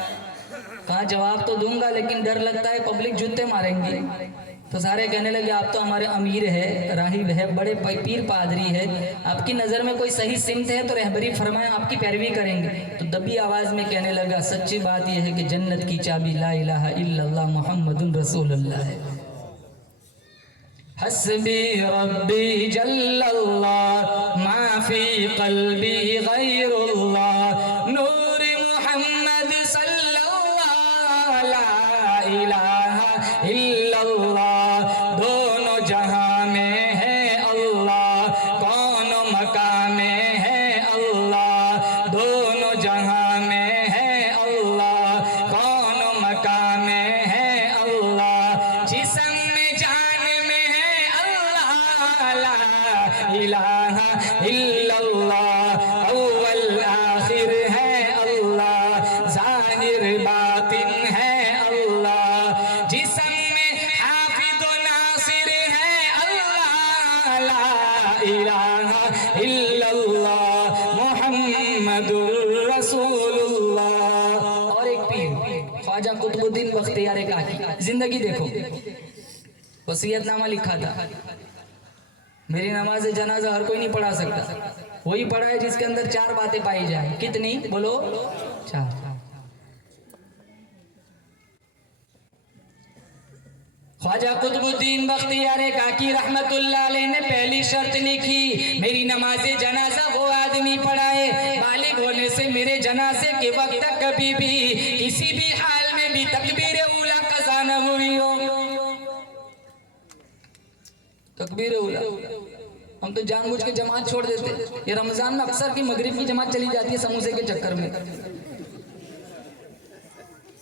कहा जवाब तो दूंगा लेकिन डर लगता है पब्लिक जूते मारेंगे। तो सारे कहने लगे आप तो हमारे अमीर है, राहिब है, बड़े पीर पादरी है, आपकी नज़र में कोई सही सिमत है तो रहबरी फरमाए, आपकी पैरवी करेंगे। तो दबी आवाज़ में कहने लगा सच्ची बात यह है कि जन्नत की चाबी ला इलाहा इल्लल्लाह मुहम्मदुर रसूलुल्लाह है। हस्बी रब्बी जल्लल्लाह मा फी क़ल्बी गैरुल्लाह नूर मुहम्मद सल्लल्लाह ला इलाहा इल्लल्लाह। दोनों जहां में है अल्लाह, कौन मकाम में है अल्लाह। दोनों जहां में है अल्लाह, कौन मकाम में है अल्लाह। जिस्म में जान में है अल्लाह ला इलाहा इल्लल्लाह। अव्वल आखिर है अल्लाह, ज़ाहिर बातिन है अल्लाह। जिस्म में हाफिज़ व नासिर है अल्लाह ला इलाहा इल्लल्लाह मुहम्मदुर रसूलुल्लाह। और एक पीर ख्वाजा कुतुबुद्दीन बख्तियार काकी, जिंदगी देखो, वसीयतनामा लिखा था मेरी नमाज जनाजा हर कोई नहीं पढ़ा सकता, वही पढ़ा है जिसके अंदर 4 बातें पाई जाए। कितनी बोलो? 4। ख्वाजा कुतुबुद्दीन बख्तियार काकी रहमतुल्लाह अलैह ने पहली शर्त लिखी मेरी नमाज जनाजा वो आदमी पढ़ाए बालिग होने से मेरे जनाजे के वक्त तक कभी भी किसी भी हाल में भी तकबीर उला कज़ा न हुई हो। तकबीर उला हम तो जानबूझ के जमात छोड़ देते। ये रमजान में अक्सर की मगरिब की जमात चली जाती है समोसे के चक्कर में।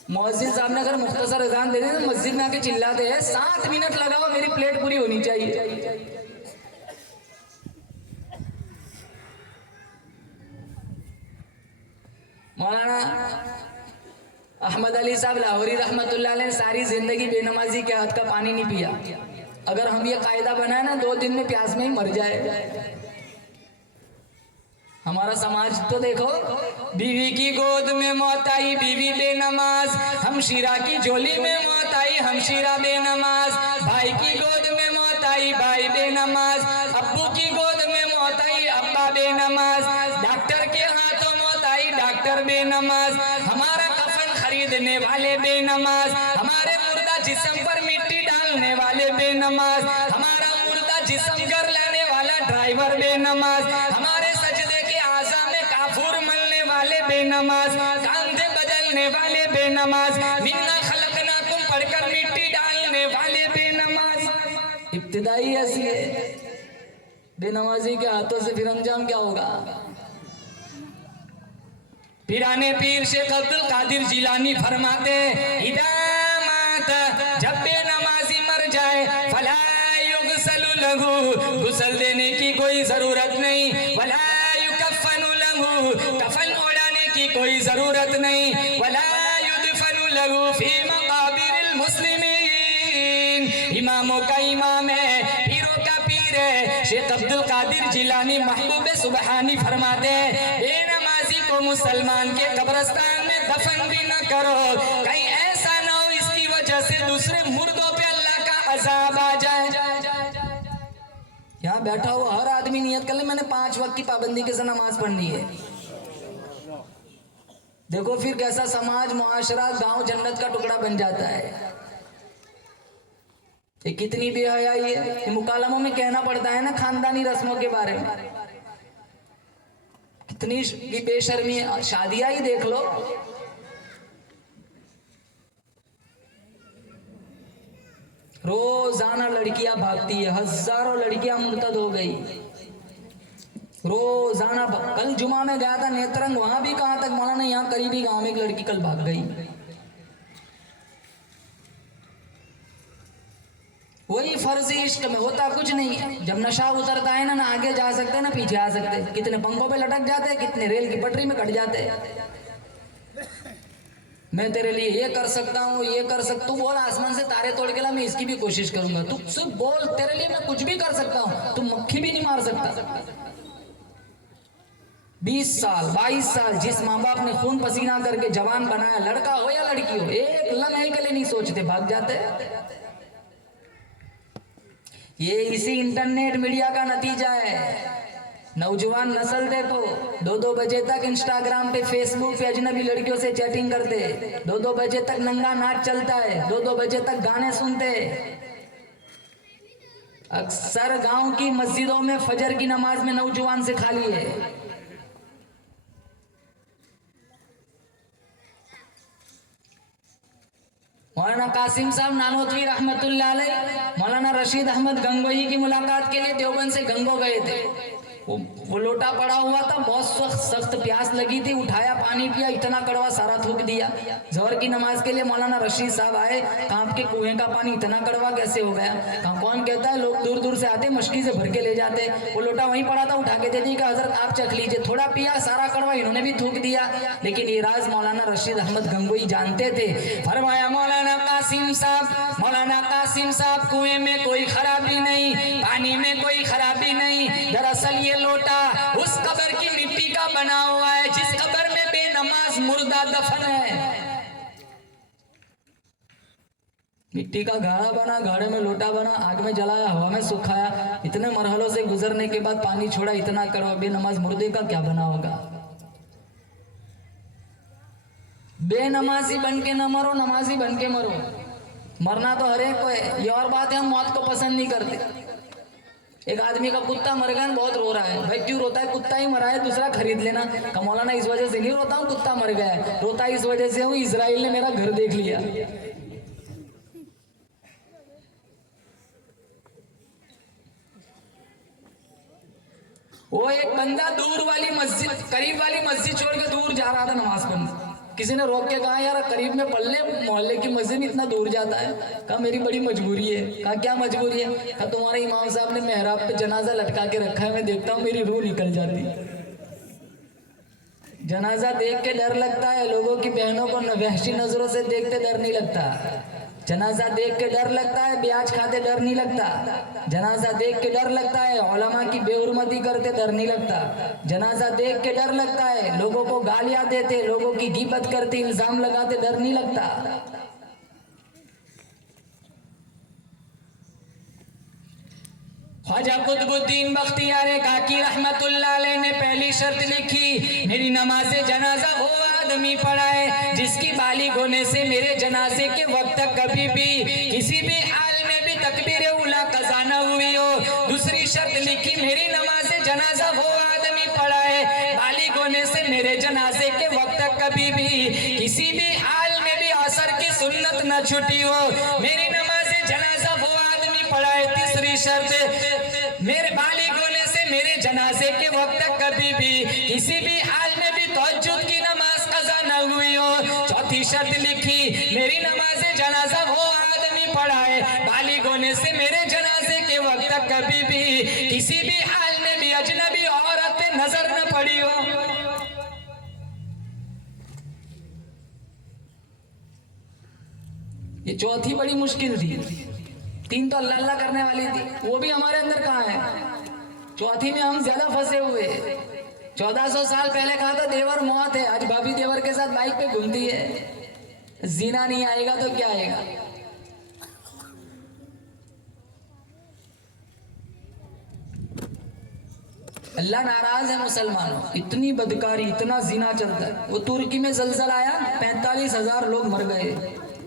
मुअज्जिन साहब ने अगर मुख्तसर अज़ान दे दी तो मस्जिद में आके चिल्लाते हैं 7 मिनट लगाओ मेरी प्लेट पूरी होनी चाहिए। मौलाना अहमद अली साहब लाहौरी रहमतुल्लाह अलैह ने सारी जिंदगी बेनमाजी के हाथ का पानी नहीं पिया। अगर हम ये कायदा बनाए ना 2 दिन में प्यास में ही मर जाए। हमारा समाज तो देखो, बीवी की गोद में मौत आई बीवी बेनमाज, हमशीरा की झोली में मौत आई हमशीरा बेनमाज, भाई की गोद में मौत आई भाई बेनमाज, अब्बू की गोद में मौत आई अब्बा बेनमाज, डॉक्टर के हाथों मौत आई डॉक्टर बेनमाज, हमारा कफन खरीदने वाले बेनमाज, हमारे मुर्दा जिस्म पर मिट्टी डालने वाले बेनमाज, हमारा मुर्दा जिस्म घर लाने वाला ड्राइवर बेनमाज, हमारे सजदे के आज़ा में काफूर मलने वाले बेनमाज, कांधे बदलने वाले बेनमाज, मिन्ना खलकनाकुम पढ़कर मिट्टी डालने वाले बेनमाज। इब्तिदाई ऐसी है, बेनमाजी के हाथों से फिर अंजाम क्या होगा? पीराने पीर शेख अब्दुल कादिर जिलानी फरमाते इदामत जब बेनमाजी मर जाए फला युगसलु लहू, गुसल देने की कोई जरूरत नहीं, वला युकफनु लहू, कफन ओढ़ाने की कोई जरूरत नहीं, वला युदफनु लहू फी मकाबिरिल मुस्लिमीन। इमामों का इमाम है, पीरों का पीर है, शेख अब्दुल कादिर जिलानी महबूब सुबहानी फरमाते हैं बेनमाजी को मुसलमान के कब्रिस्तान में दफन भी न करो, कहीं ऐसा ना हो इसकी वजह से दूसरे मुर्दों पे अल्लाह का अजाब आ जाए। यहाँ बैठा हुआ हर आदमी नियत कर ले मैंने 5 वक्त की पाबंदी के साथ नमाज पढ़नी है। देखो फिर कैसा समाज, मुआशरा, गांव जन्नत का टुकड़ा बन जाता है। ये कितनी बेहयाई है। ये मुकालमों में कहना पड़ता है ना खानदानी रस्मों के बारे में, कितनी बेशर्मी है। शादियां ही देख लो, रोजाना लड़कियां भागती है, हजारों लड़कियां मुर्तद हो गई रोजाना। कल जुमा में गया था नेत्रंग, वहां भी कहां तक मौलाना, यहाँ करीबी गांव में एक लड़की कल भाग गई। वही फर्जी इश्क में होता कुछ नहीं है। जब नशा उतरता है ना आगे जा सकते ना पीछे आ सकते। कितने पंखों पे लटक जाते, कितने रेल की पटरी में कट जाते। मैं तेरे लिए ये कर सकता हूँ, ये कर सकता, तू बोल आसमान से तारे तोड़ के ला, मैं इसकी भी कोशिश करूंगा। तू सिर्फ बोल, तेरे लिए मैं कुछ भी कर सकता हूँ, तू मक्खी भी नहीं मार सकता। 20 साल 22 साल जिस माँ बाप ने खून पसीना करके जवान बनाया, लड़का हो या लड़की हो, एक लम्हे के लिए नहीं सोचते, भाग जाते। ये इसी इंटरनेट मीडिया का नतीजा है। नौजवान नस्ल देखो, 2-2 बजे तक इंस्टाग्राम पे, फेसबुक पे अजनबी लड़कियों से चैटिंग करते, 2-2 बजे तक नंगा नाच चलता है, 2-2 बजे तक गाने सुनते। अक्सर गांव की मस्जिदों में फजर की नमाज में नौजवान से खाली है। मौलाना कासिम साहब नानोतवी रहमतुल्लाह अलैह मौलाना रशीद अहमद गंगोही की मुलाकात के लिए देवबंद से गंगो गए थे। वो लोटा पड़ा हुआ था, बहुत सख्त प्यास लगी थी, उठाया, पानी पिया, इतना कड़वा सारा थूक दिया। जोहर की नमाज के लिए मौलाना रशीद साहब आए, कहा आपके कुएं का पानी इतना कड़वा कैसे हो गया? कहा कौन कहता है, लोग दूर दूर से आते, मुश्किल से भर के ले जाते। वो लोटा वहीं पड़ा था, उठा के दे दी, कहा हजरत आप चख लीजिए। थोड़ा पिया, सारा कड़वा इन्होंने भी थूक दिया। लेकिन ये राज मौलाना रशीद अहमद गंगोही जानते थे। फरमाया मौलाना कासिम साहब कुएं में कोई खराबी नहीं, पानी में कोई खराबी नहीं। दरअसल ये लोटा उस कब्र की मिट्टी का बना हुआ है जिस कब्र में बेनमाज मुर्दा दफन है। मिट्टी का घड़ा बना, घड़े में लोटा बना, आग में जलाया, हवा में सुखाया, इतने मरहलों से गुजरने के बाद पानी छोड़ा, इतना करो, बेनमाज मुर्दे का क्या बना होगा? बेनमाजी बन के न मरो, नमाजी बन के मरो। मरना तो हर एक को है। ये और बात है, हम मौत को पसंद नहीं करते। एक आदमी का कुत्ता मर गया, बहुत रो रहा है। भाई क्यों रोता है? कुत्ता ही मरा है, दूसरा खरीद लेना। मौलाना इस वजह से नहीं रोता हूँ, कुत्ता मर गया है, रोता इस वजह से हूँ, इजराइल ने मेरा घर देख लिया। वो एक बंदा दूर वाली मस्जिद, करीब वाली मस्जिद छोड़ के दूर जा रहा था नमाज पढ़ने। किसी ने रोक के कहा यार करीब में पढ़ ले, मोहल्ले की मस्जिद इतना दूर जाता है। कहा मेरी बड़ी मजबूरी है। कहा क्या मजबूरी है? कहा तुम्हारे इमाम साहब ने मेहराब पे जनाजा लटका के रखा है, मैं देखता हूँ मेरी रूह निकल जाती। जनाजा देख के डर लगता है, लोगों की बहनों को वहशी नजरों से देखते डर नहीं लगता। जनाजा देख के डर लगता है, ब्याज खाते डर नहीं लगता। जनाजा देख के डर लगता है, उलमा की बेहुरमती करते डर नहीं लगता। जनाजा देख के डर लगता है, लोगों को गालियां देते, लोगों की गीबत करते, इल्जाम लगाते डर नहीं लगता। ख्वाजा कुतुबुद्दीन बख्तियार काकी रहमतुल्लाह अलैह ने पहली शर्त लिखी, मेरी नमाज़े जनाजा वो आदमी पढ़ाए जिसकी बालिग होने से मेरे जनाजे के वक्त तक कभी भी किसी भी हाल में भी तकबीर उला कज़ा न हुई हो। दूसरी शर्त लिखी, मेरी नमाज़े जनाजा वो आदमी पढ़ाए बालिग होने से मेरे जनाजे के वक्त तक कभी भी किसी भी हाल में भी असर की सुन्नत न छूटी हो। मेरी नमाज़े जनाजा वो आदमी पढ़ाए। तीसरी शर्त, मेरे बालिग होने से मेरे जनाजे के वक्त तक कभी भी किसी भी हाल में भी तहज्जुद की नमाज कज़ा न हुई हो। चौथी शर्त लिखी, मेरी नमाज़े जनाजा वो आदमी पढ़ाए बालिग होने से मेरे जनाजे के वक्त तक कभी भी किसी भी हाल में भी अजनबी औरत पे नजर न पड़ी हो। ये चौथी बड़ी मुश्किल थी। तीन तो अल्लाह अल्लाह करने वाली थी, वो भी हमारे अंदर कहाँ है? चौथी में हम ज्यादा फंसे हुए। 1400 साल पहले कहा था देवर मौत है, आज भाभी देवर के साथ बाइक पे घूमती है। जीना नहीं आएगा तो क्या आएगा? अल्लाह नाराज है मुसलमानों, इतनी बदकारी, इतना जिना चलता है। वो तुर्की में जलजला आया, 45,000 लोग मर गए।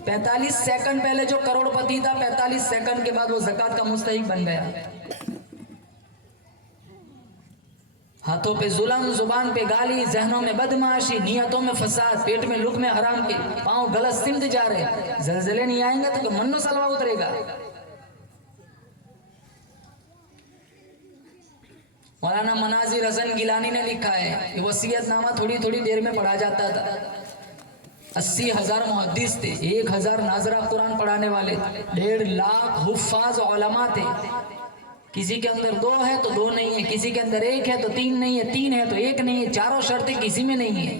45 सेकंड पहले जो करोड़पति था, 45 सेकंड के बाद वो ज़कात का मुस्तहिक बन गया। हाथों पे जुल्म, जुबान पे गाली, जहनों में बदमाशी, नियतों में फसाद, पेट में लुक़्मे हराम के, पांव गलत सिमत जा रहे। जलजले नहीं आएंगे तो मन्नो सलवा उतरेगा। मौलाना मनाजिर हसन गिलानी ने लिखा है, ये वसीयतनामा थोड़ी थोड़ी देर में पढ़ा जाता था। 80,000 मुहद्दिस थे, 1,000 नाजरा कुरान पढ़ाने वाले, 1.5 लाख हुफ्फाज उलमा थे। किसी के अंदर 2 है तो 2 नहीं है, किसी के अंदर 1 है तो 3 नहीं है, 3 है तो 1 नहीं है, चारों शर्तें किसी में नहीं है।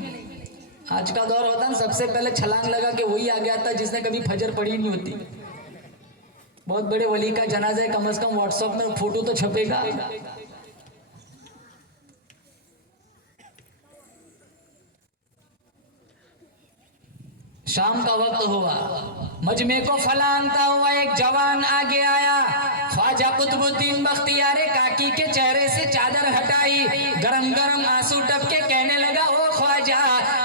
आज का दौर होता है सबसे पहले छलांग लगा के वही आ गया था जिसने कभी फजर पढ़ी नहीं होती। बहुत बड़े वली का जनाजा है, कम से कम व्हाट्सएप में फोटो तो छपेगा। शाम का वक्त हुआ, मजमे को फलांगता हुआ एक जवान आगे आया। ख्वाजा कुतुबुद्दीन बख्तियार काकी के चेहरे से चादर हटाई, गरम गरम आंसू टपके कहने लगा, ओ ख्वाजा,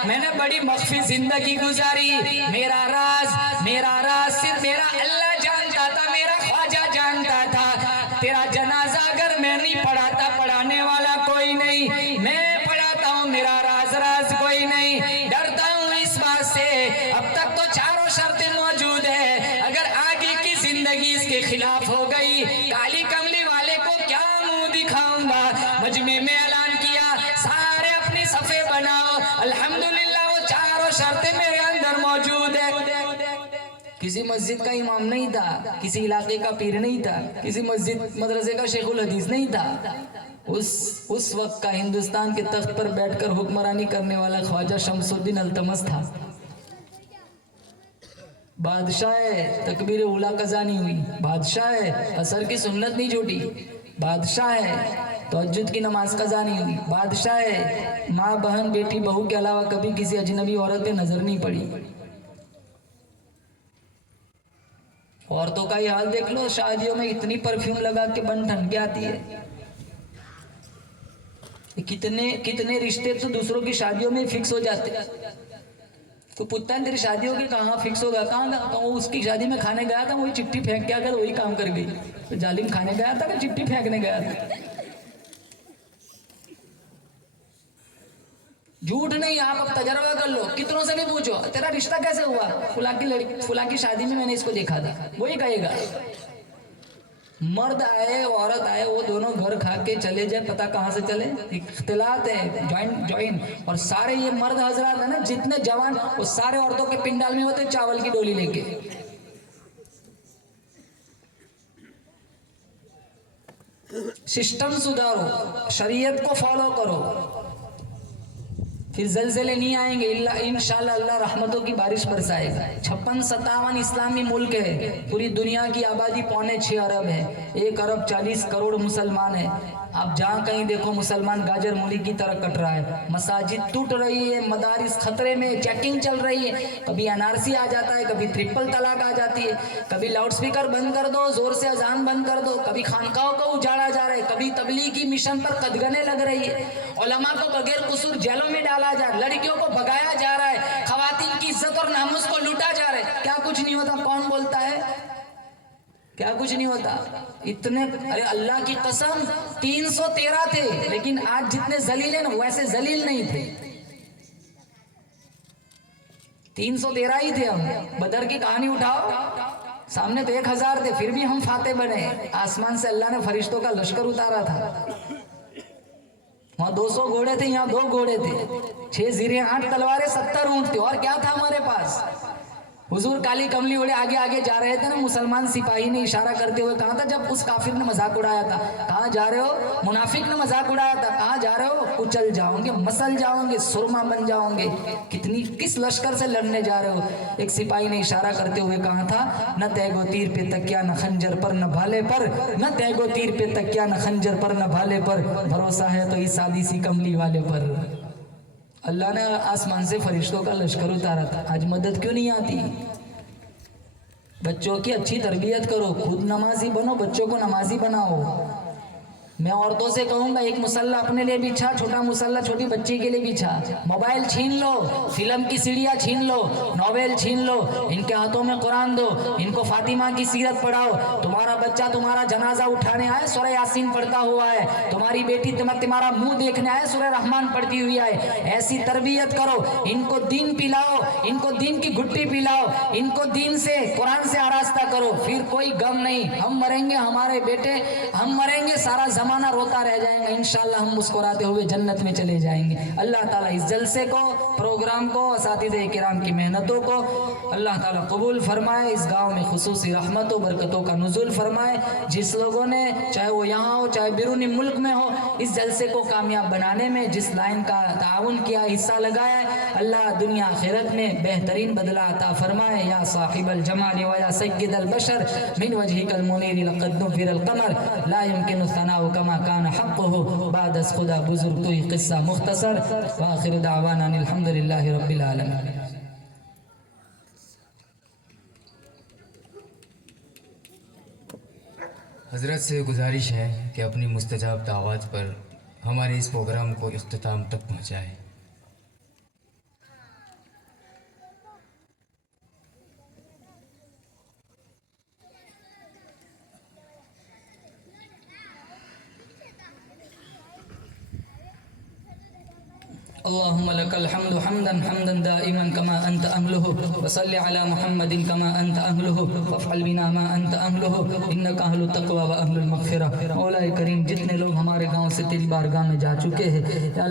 मैंने बड़ी मख्फी जिंदगी गुजारी। मेरा राज सिर्फ मेरा अल्लाह जानता था, मेरा ख्वाजा जानता था। तेरा जनाजा अगर मैं नहीं पढ़ाता, पढ़ाने वाला कोई नहीं, मैं पढ़ाता हूँ, मेरा राज कोई नहीं। डरता हूँ इस बात से, अब तक तो चारों शर्तें मौजूद है, अगर आगे की जिंदगी इसके खिलाफ हो गई, काली कमली वाले को क्या मुंह दिखाऊंगा। मजमे में ऐलान किया, सारे अपनी सफे बनाओ, अल्हम्दुलिल्लाह वो चारों शर्तें मेरे अंदर मौजूद है। किसी मस्जिद का इमाम नहीं था, किसी इलाके का पीर नहीं था, किसी मस्जिद मदरसे का शेखुल हदीस नहीं था। उस वक्त का हिंदुस्तान के तख्त पर बैठकर हुक्मरानी करने वाला ख्वाजा शमसुद्दीन अल्तमस था। बादशाह तकबीर उला कज़ा नहीं हुई, बादशाह असर की सुन्नत नहीं छूटी, बादशाह तहज्जुद की नमाज कज़ा नहीं हुई, बादशाह माँ बहन बेटी बहू के अलावा कभी किसी अजनबी औरत पे नजर नहीं पड़ी। औरतों का ही हाल देख लो, शादियों में इतनी परफ्यूम लगा के बन ठन के आती है। कितने रिश्ते तो दूसरों की शादियों में फिक्स हो जाते हैं। तो पूछता है तेरी शादी होगी, कहाँ फिक्स होगा, कहाँ उसकी शादी में खाने गया था, वही चिट्ठी फेंक के आकर वही काम कर गई। तो जालिम खाने गया था कि चिट्ठी फेंकने गया था? झूठ नहीं, आप अब तजर्बा कर लो, कितनों से भी पूछो तेरा रिश्ता कैसे हुआ, फुला की शादी में मैंने इसको देखा था, वही कहेगा। मर्द आए औरत आए, वो दोनों घर खा के चले जाए, पता कहाँ से चले, इख्तिलात है, ज्वाइन। और सारे ये मर्द हजरात है ना, जितने जवान, वो सारे औरतों के पिंडाल में होते चावल की डोली लेके। सिस्टम सुधारो, शरीयत को फॉलो करो, फिर जलजले नहीं आएंगे। इंशाअल्लाह अल्लाह रहमतों की बारिश बरसाएगा। 56-57 इस्लामी मुल्क है, पूरी दुनिया की आबादी 6.25 अरब है, 1 अरब 40 करोड़ मुसलमान है। आप जहाँ कहीं देखो मुसलमान गाजर मूली की तरह कट रहा है। मसाजिद टूट रही है, मदारिस खतरे में, चेकिंग चल रही है, कभी एनआरसी आ जाता है, कभी ट्रिपल तलाक आ जाती है, कभी लाउडस्पीकर बंद कर दो, जोर से अजान बंद कर दो, कभी खानकाहों को उजाड़ा जा रहा है, कभी तबलीगी मिशन पर कदगने लग रही है, उलमा को बगैर कसूर जेलों में डाला जा रहा है, लड़कियों को भगाया जा रहा है, खवातीन की इज्जत और नामुस को लूटा जा रहा है। क्या कुछ नहीं होता? कौन बोलता है क्या कुछ नहीं होता? इतने, अरे अल्लाह की कसम 313 थे, लेकिन आज जितने जलील हैं ना वैसे जलील नहीं थे। 313 ही थे हम। बदर की कहानी उठाओ, सामने तो 1000 थे, फिर भी हम फाते बने। आसमान से अल्लाह ने फरिश्तों का लश्कर उतारा था। वहां 200 घोड़े थे, यहाँ 2 घोड़े थे, 6 जीरे, 8 तलवारें, 70 ऊंट थे, और क्या था हमारे पास? हुजूर काली कमली ओढ़े आगे आगे जा रहे थे ना, मुसलमान सिपाही ने इशारा करते हुए कहा था, जब उस काफिर ने मजाक उड़ाया था, कहाँ जा रहे हो? मुनाफिक ने मजाक उड़ाया था, कहाँ जा रहे हो? कुचल जाओगे, मसल जाओगे, सुरमा बन जाओगे। किस लश्कर से लड़ने जा रहे हो? एक सिपाही ने इशारा करते हुए कहा था, न तैगो तीर पे तकिया न खंजर पर न भाले पर, न तैगो तीर पे तकिया न खंजर पर न भाले पर, भरोसा है तो इस सादी सी कमली वाले पर। अल्लाह ने आसमान से फरिश्तों का लश्कर उतारा था। आज मदद क्यों नहीं आती? बच्चों की अच्छी तरबियत करो, खुद नमाजी बनो, बच्चों को नमाजी बनाओ। मैं औरतों से कहूँगा एक मुसल्ला अपने लिए बिछा, छोटा मुसल्ला छोटी बच्ची के लिए बिछा। मोबाइल छीन लो, फिल्म की सीढ़ियाँ छीन लो, नॉवेल छीन लो, इनके हाथों में कुरान दो, इनको फातिमा की सीरत पढ़ाओ। तुम्हारा बच्चा तुम्हारा जनाजा उठाने आए सूरह यासीन पढ़ता हुआ है, तुम्हारी बेटी तुम्हारा मुंह देखने आए सूरह रहमान पढ़ती हुई आए। ऐसी तरबियत करो, इनको दीन पिलाओ, इनको दीन की घुट्टी पिलाओ, इनको दीन से कुरान से आरास्ता करो, फिर कोई गम नहीं। हम मरेंगे, हमारे बेटे हम मरेंगे, सारा जमाना रोता रह जाएगा, इंशाल्लाह हम मुस्कुराते हुए जन्नत में चले जाएंगे। अल्लाह ताला इस जलसे को, प्रोग्राम को, असातिज़े किराम की मेहनतों को अल्लाह ताला कबूल फरमाए। इस गांव में खुसूसी रहमतों बरकतों का नुज़ुल फरमाए। जिस लोगों ने, चाहे वो यहाँ हो चाहे बिरूनी मुल्क में हो, इस जलसे को कामयाब बनाने में जिस लाइन का ताउन किया, हिस्सा लगाया है, अल्लाह दुनिया आखिरत में बेहतरीन बदला अता फरमाए। या साहिबल जमाल व या सय्यिदल बशर मिन वजहिकल मुनीर लक़द नुफ़िरल क़मर ला यमकिनु सनाउ कमा कान हक़्क़ुहु बाद अज़ खुदा बुज़ुर्ग तो क़िस्सा मुख़्तसर व आखिर दावाना अल्हम्दुलिल्लाहि रब्बिल आलमीन। हज़रत से गुजारिश है कि अपनी मुस्तजाब दावत पर हमारे इस प्रोग्राम को इख्तिताम तक पहुँचाएँ। अल्लाहुम्मा लकल हम्दु हम्दन हम्दन दाइमन कमा अंत अहलुहु व सल्लि अला मुहम्मदिन कमा अंत अहलुहु वफ़अल बिना मा अंत अहलुहु इन्नका अहलुत तक़वा व अहलुल मग़फ़िरा। मौलाए करीम, जितने लोग हमारे गांव से तेरी बारगाह में जा चुके हैं, या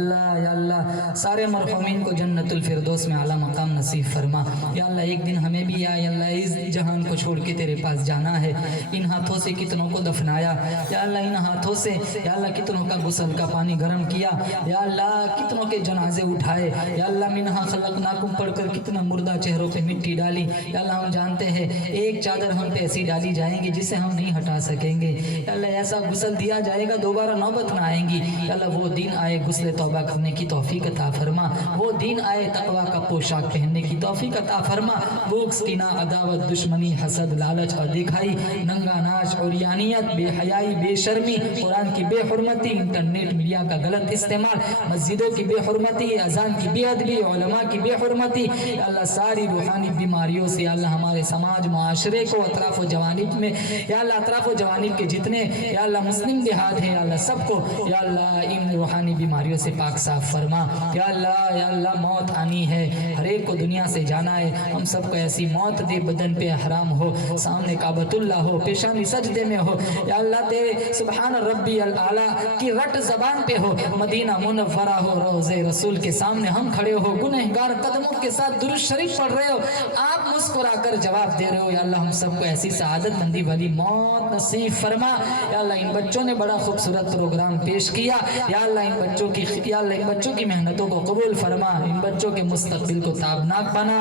अल्लाह सारे मरहूमीन को जन्नतुल फिरदौस में आला मकाम नसीब फरमा। या अल्लाह एक दिन हमें भी, या अल्लाह इस जहान को छोड़ के तेरे पास जाना है। इन हाथों से कितनों को दफनाया, या अल्लाह इन हाथों से या अल्लाह कितनों का गुस्ल का पानी गर्म किया, या अल्लाह कितनों के जनाजे उठाए, या अल्लाह मिन्हा खलक़नाकुम पढ़कर कितना मुर्दा चेहरों पे मिट्टी डाली। या अल्लाह हम जानते हैं एक चादर हम पे ऐसी डाली जाएंगी जिसे हम नहीं हटा सकेंगे। या अल्लाह ऐसा गुस्ल दिया जाएगा दोबारा नौबत ना आएंगी। या अल्लाह वो दिन आए गुस्ल तौबा करने की तौफीक अता फरमा, वो दिन आए तकवा का पोशाक पहनने की तौफीक अता फरमा। भूख कीना अदावत दुश्मनी हसद लालच और दिखाई, नंगा नाच और यानियत, बेहयाई बेशर्मी, कुरान की बेहुरमती, इंटरनेट मीडिया का गलत इस्तेमाल, मस्जिदों की बेहुरमती, अजान की बेअदबी, उलमा की बेहुरमती, अल्लाह सारी रूहानी बीमारियों से अल्लाह हमारे समाज माशरे को अतराफ़ व जवानिब में, या अल्लाह अतराफ़ व जवानिब के जितने या अल्लाह मुस्लिम देहात हैं, या अल्लाह सबको या अल्लाह इन रूहानी बीमारियों से पाक साफ फरमा। या अल्लाह मौत आनी है, हर एक को दुनिया से जाना है। हम सबको ऐसी मौत दे बदन पे हराम हो, सामने काबतुल्लाह हो, पेशानी सजदे में हो। या अल्लाह तेरे सुबहान रब्बी अल आला की रट ज़बान पे हो, मदीना मुनव्वरा हो, रोज़े रसूल के सामने हम खड़े हो, गुनहगार कदमों के साथ दुरूद शरीफ पढ़ रहे हो, आप मुस्कुरा कर जवाब दे रहे हो। या अल्लाह हम सबको ऐसी सआदत मंदी वाली मौत नसीब फरमा। या अल्लाह इन बच्चों ने बड़ा खूबसूरत प्रोग्राम पेश किया, या अल्लाह इन बच्चों की मेहनतों को कबूल फरमा, इन बच्चों के मुस्तकबिल को ताबनाक बना।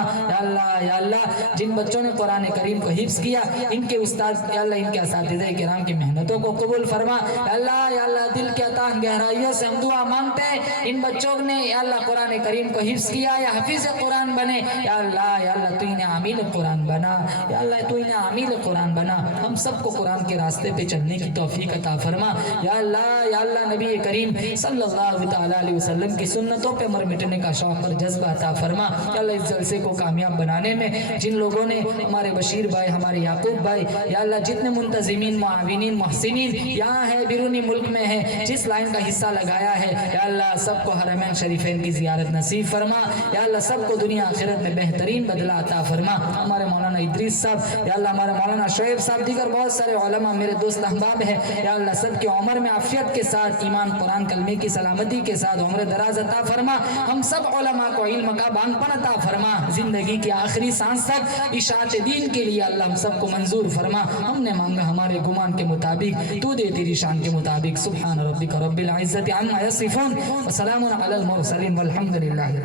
या अल्लाह जिन बच्चों ने कुरान करीम को हिफ्ज़ किया, इनके उस्ताद या अल्लाह इनके असातिज़े किराम की मेहनतों को कबूल फरमा। या अल्लाह दिल के अता गहराइयों से हम दुआ मांगते हैं, इन बच्चों ने या अल्लाह कुरान करीम को हिफ्ज़ किया, या हफीज़ कुरान बने। या अल्लाह तू इन्हें आमील कुरान बना, या अल्लाह तू इन्हें आमील कुरान बना। हम सबको कुरान के रास्ते पे चलने की तौफीक अता फरमा। या अल्लाह नबी करीम सल्लल्लाहु तआला अलैहि वसल्लम की सुन्नतों पे मर मिटने का शौक़ और जज्बा अता फरमा। या अल्लाह इस जलसे को कामयाब बनाने में जिन लोगों ने, हमारे बशीर भाई, हमारे याकूब भाई, या अल्लाह जितने मुंतज़िमीन मुआविनीन मुहसिनीन यहाँ है, बिरूनी मुल्क में है, जिस लाइन का हिस्सा लगाया है, या अल्लाह सबको हरमैन शरीफैन की ज़ियारत नसीब फरमा। या अल्लाह सबको दुनिया आखिरत में बेहतरीन बदला अता फरमा। हमारे मौलाना इदरीस साहब, या अल्लाह हमारे मौलाना शोएब साहब, दीगर बहुत सारे उलमा मेरे दोस्त अहबाब हैं, या अल्लाह सबकी उम्र में आफियत के साथ, ईमान कुरान कलमे की सलामती के साथ उम्र दराज अता फरमा। हम सब उलमा को इल्म का बांगपन अता फरमा, जिंदगी की आखिरी सांस तक इशाअत दीन के लिए अल्लाह हम सबको मंजूर फरमा। हमने मांगा हमारे गुमान के मुताबिक, तू दे तेरी शान के मुताबिक। सुब्हान रब्बिका रब्बिल इज्जति अम्मा यसिफून व सलामुन अलल मुरसलीन वल्हम्दुलिल्लाहि।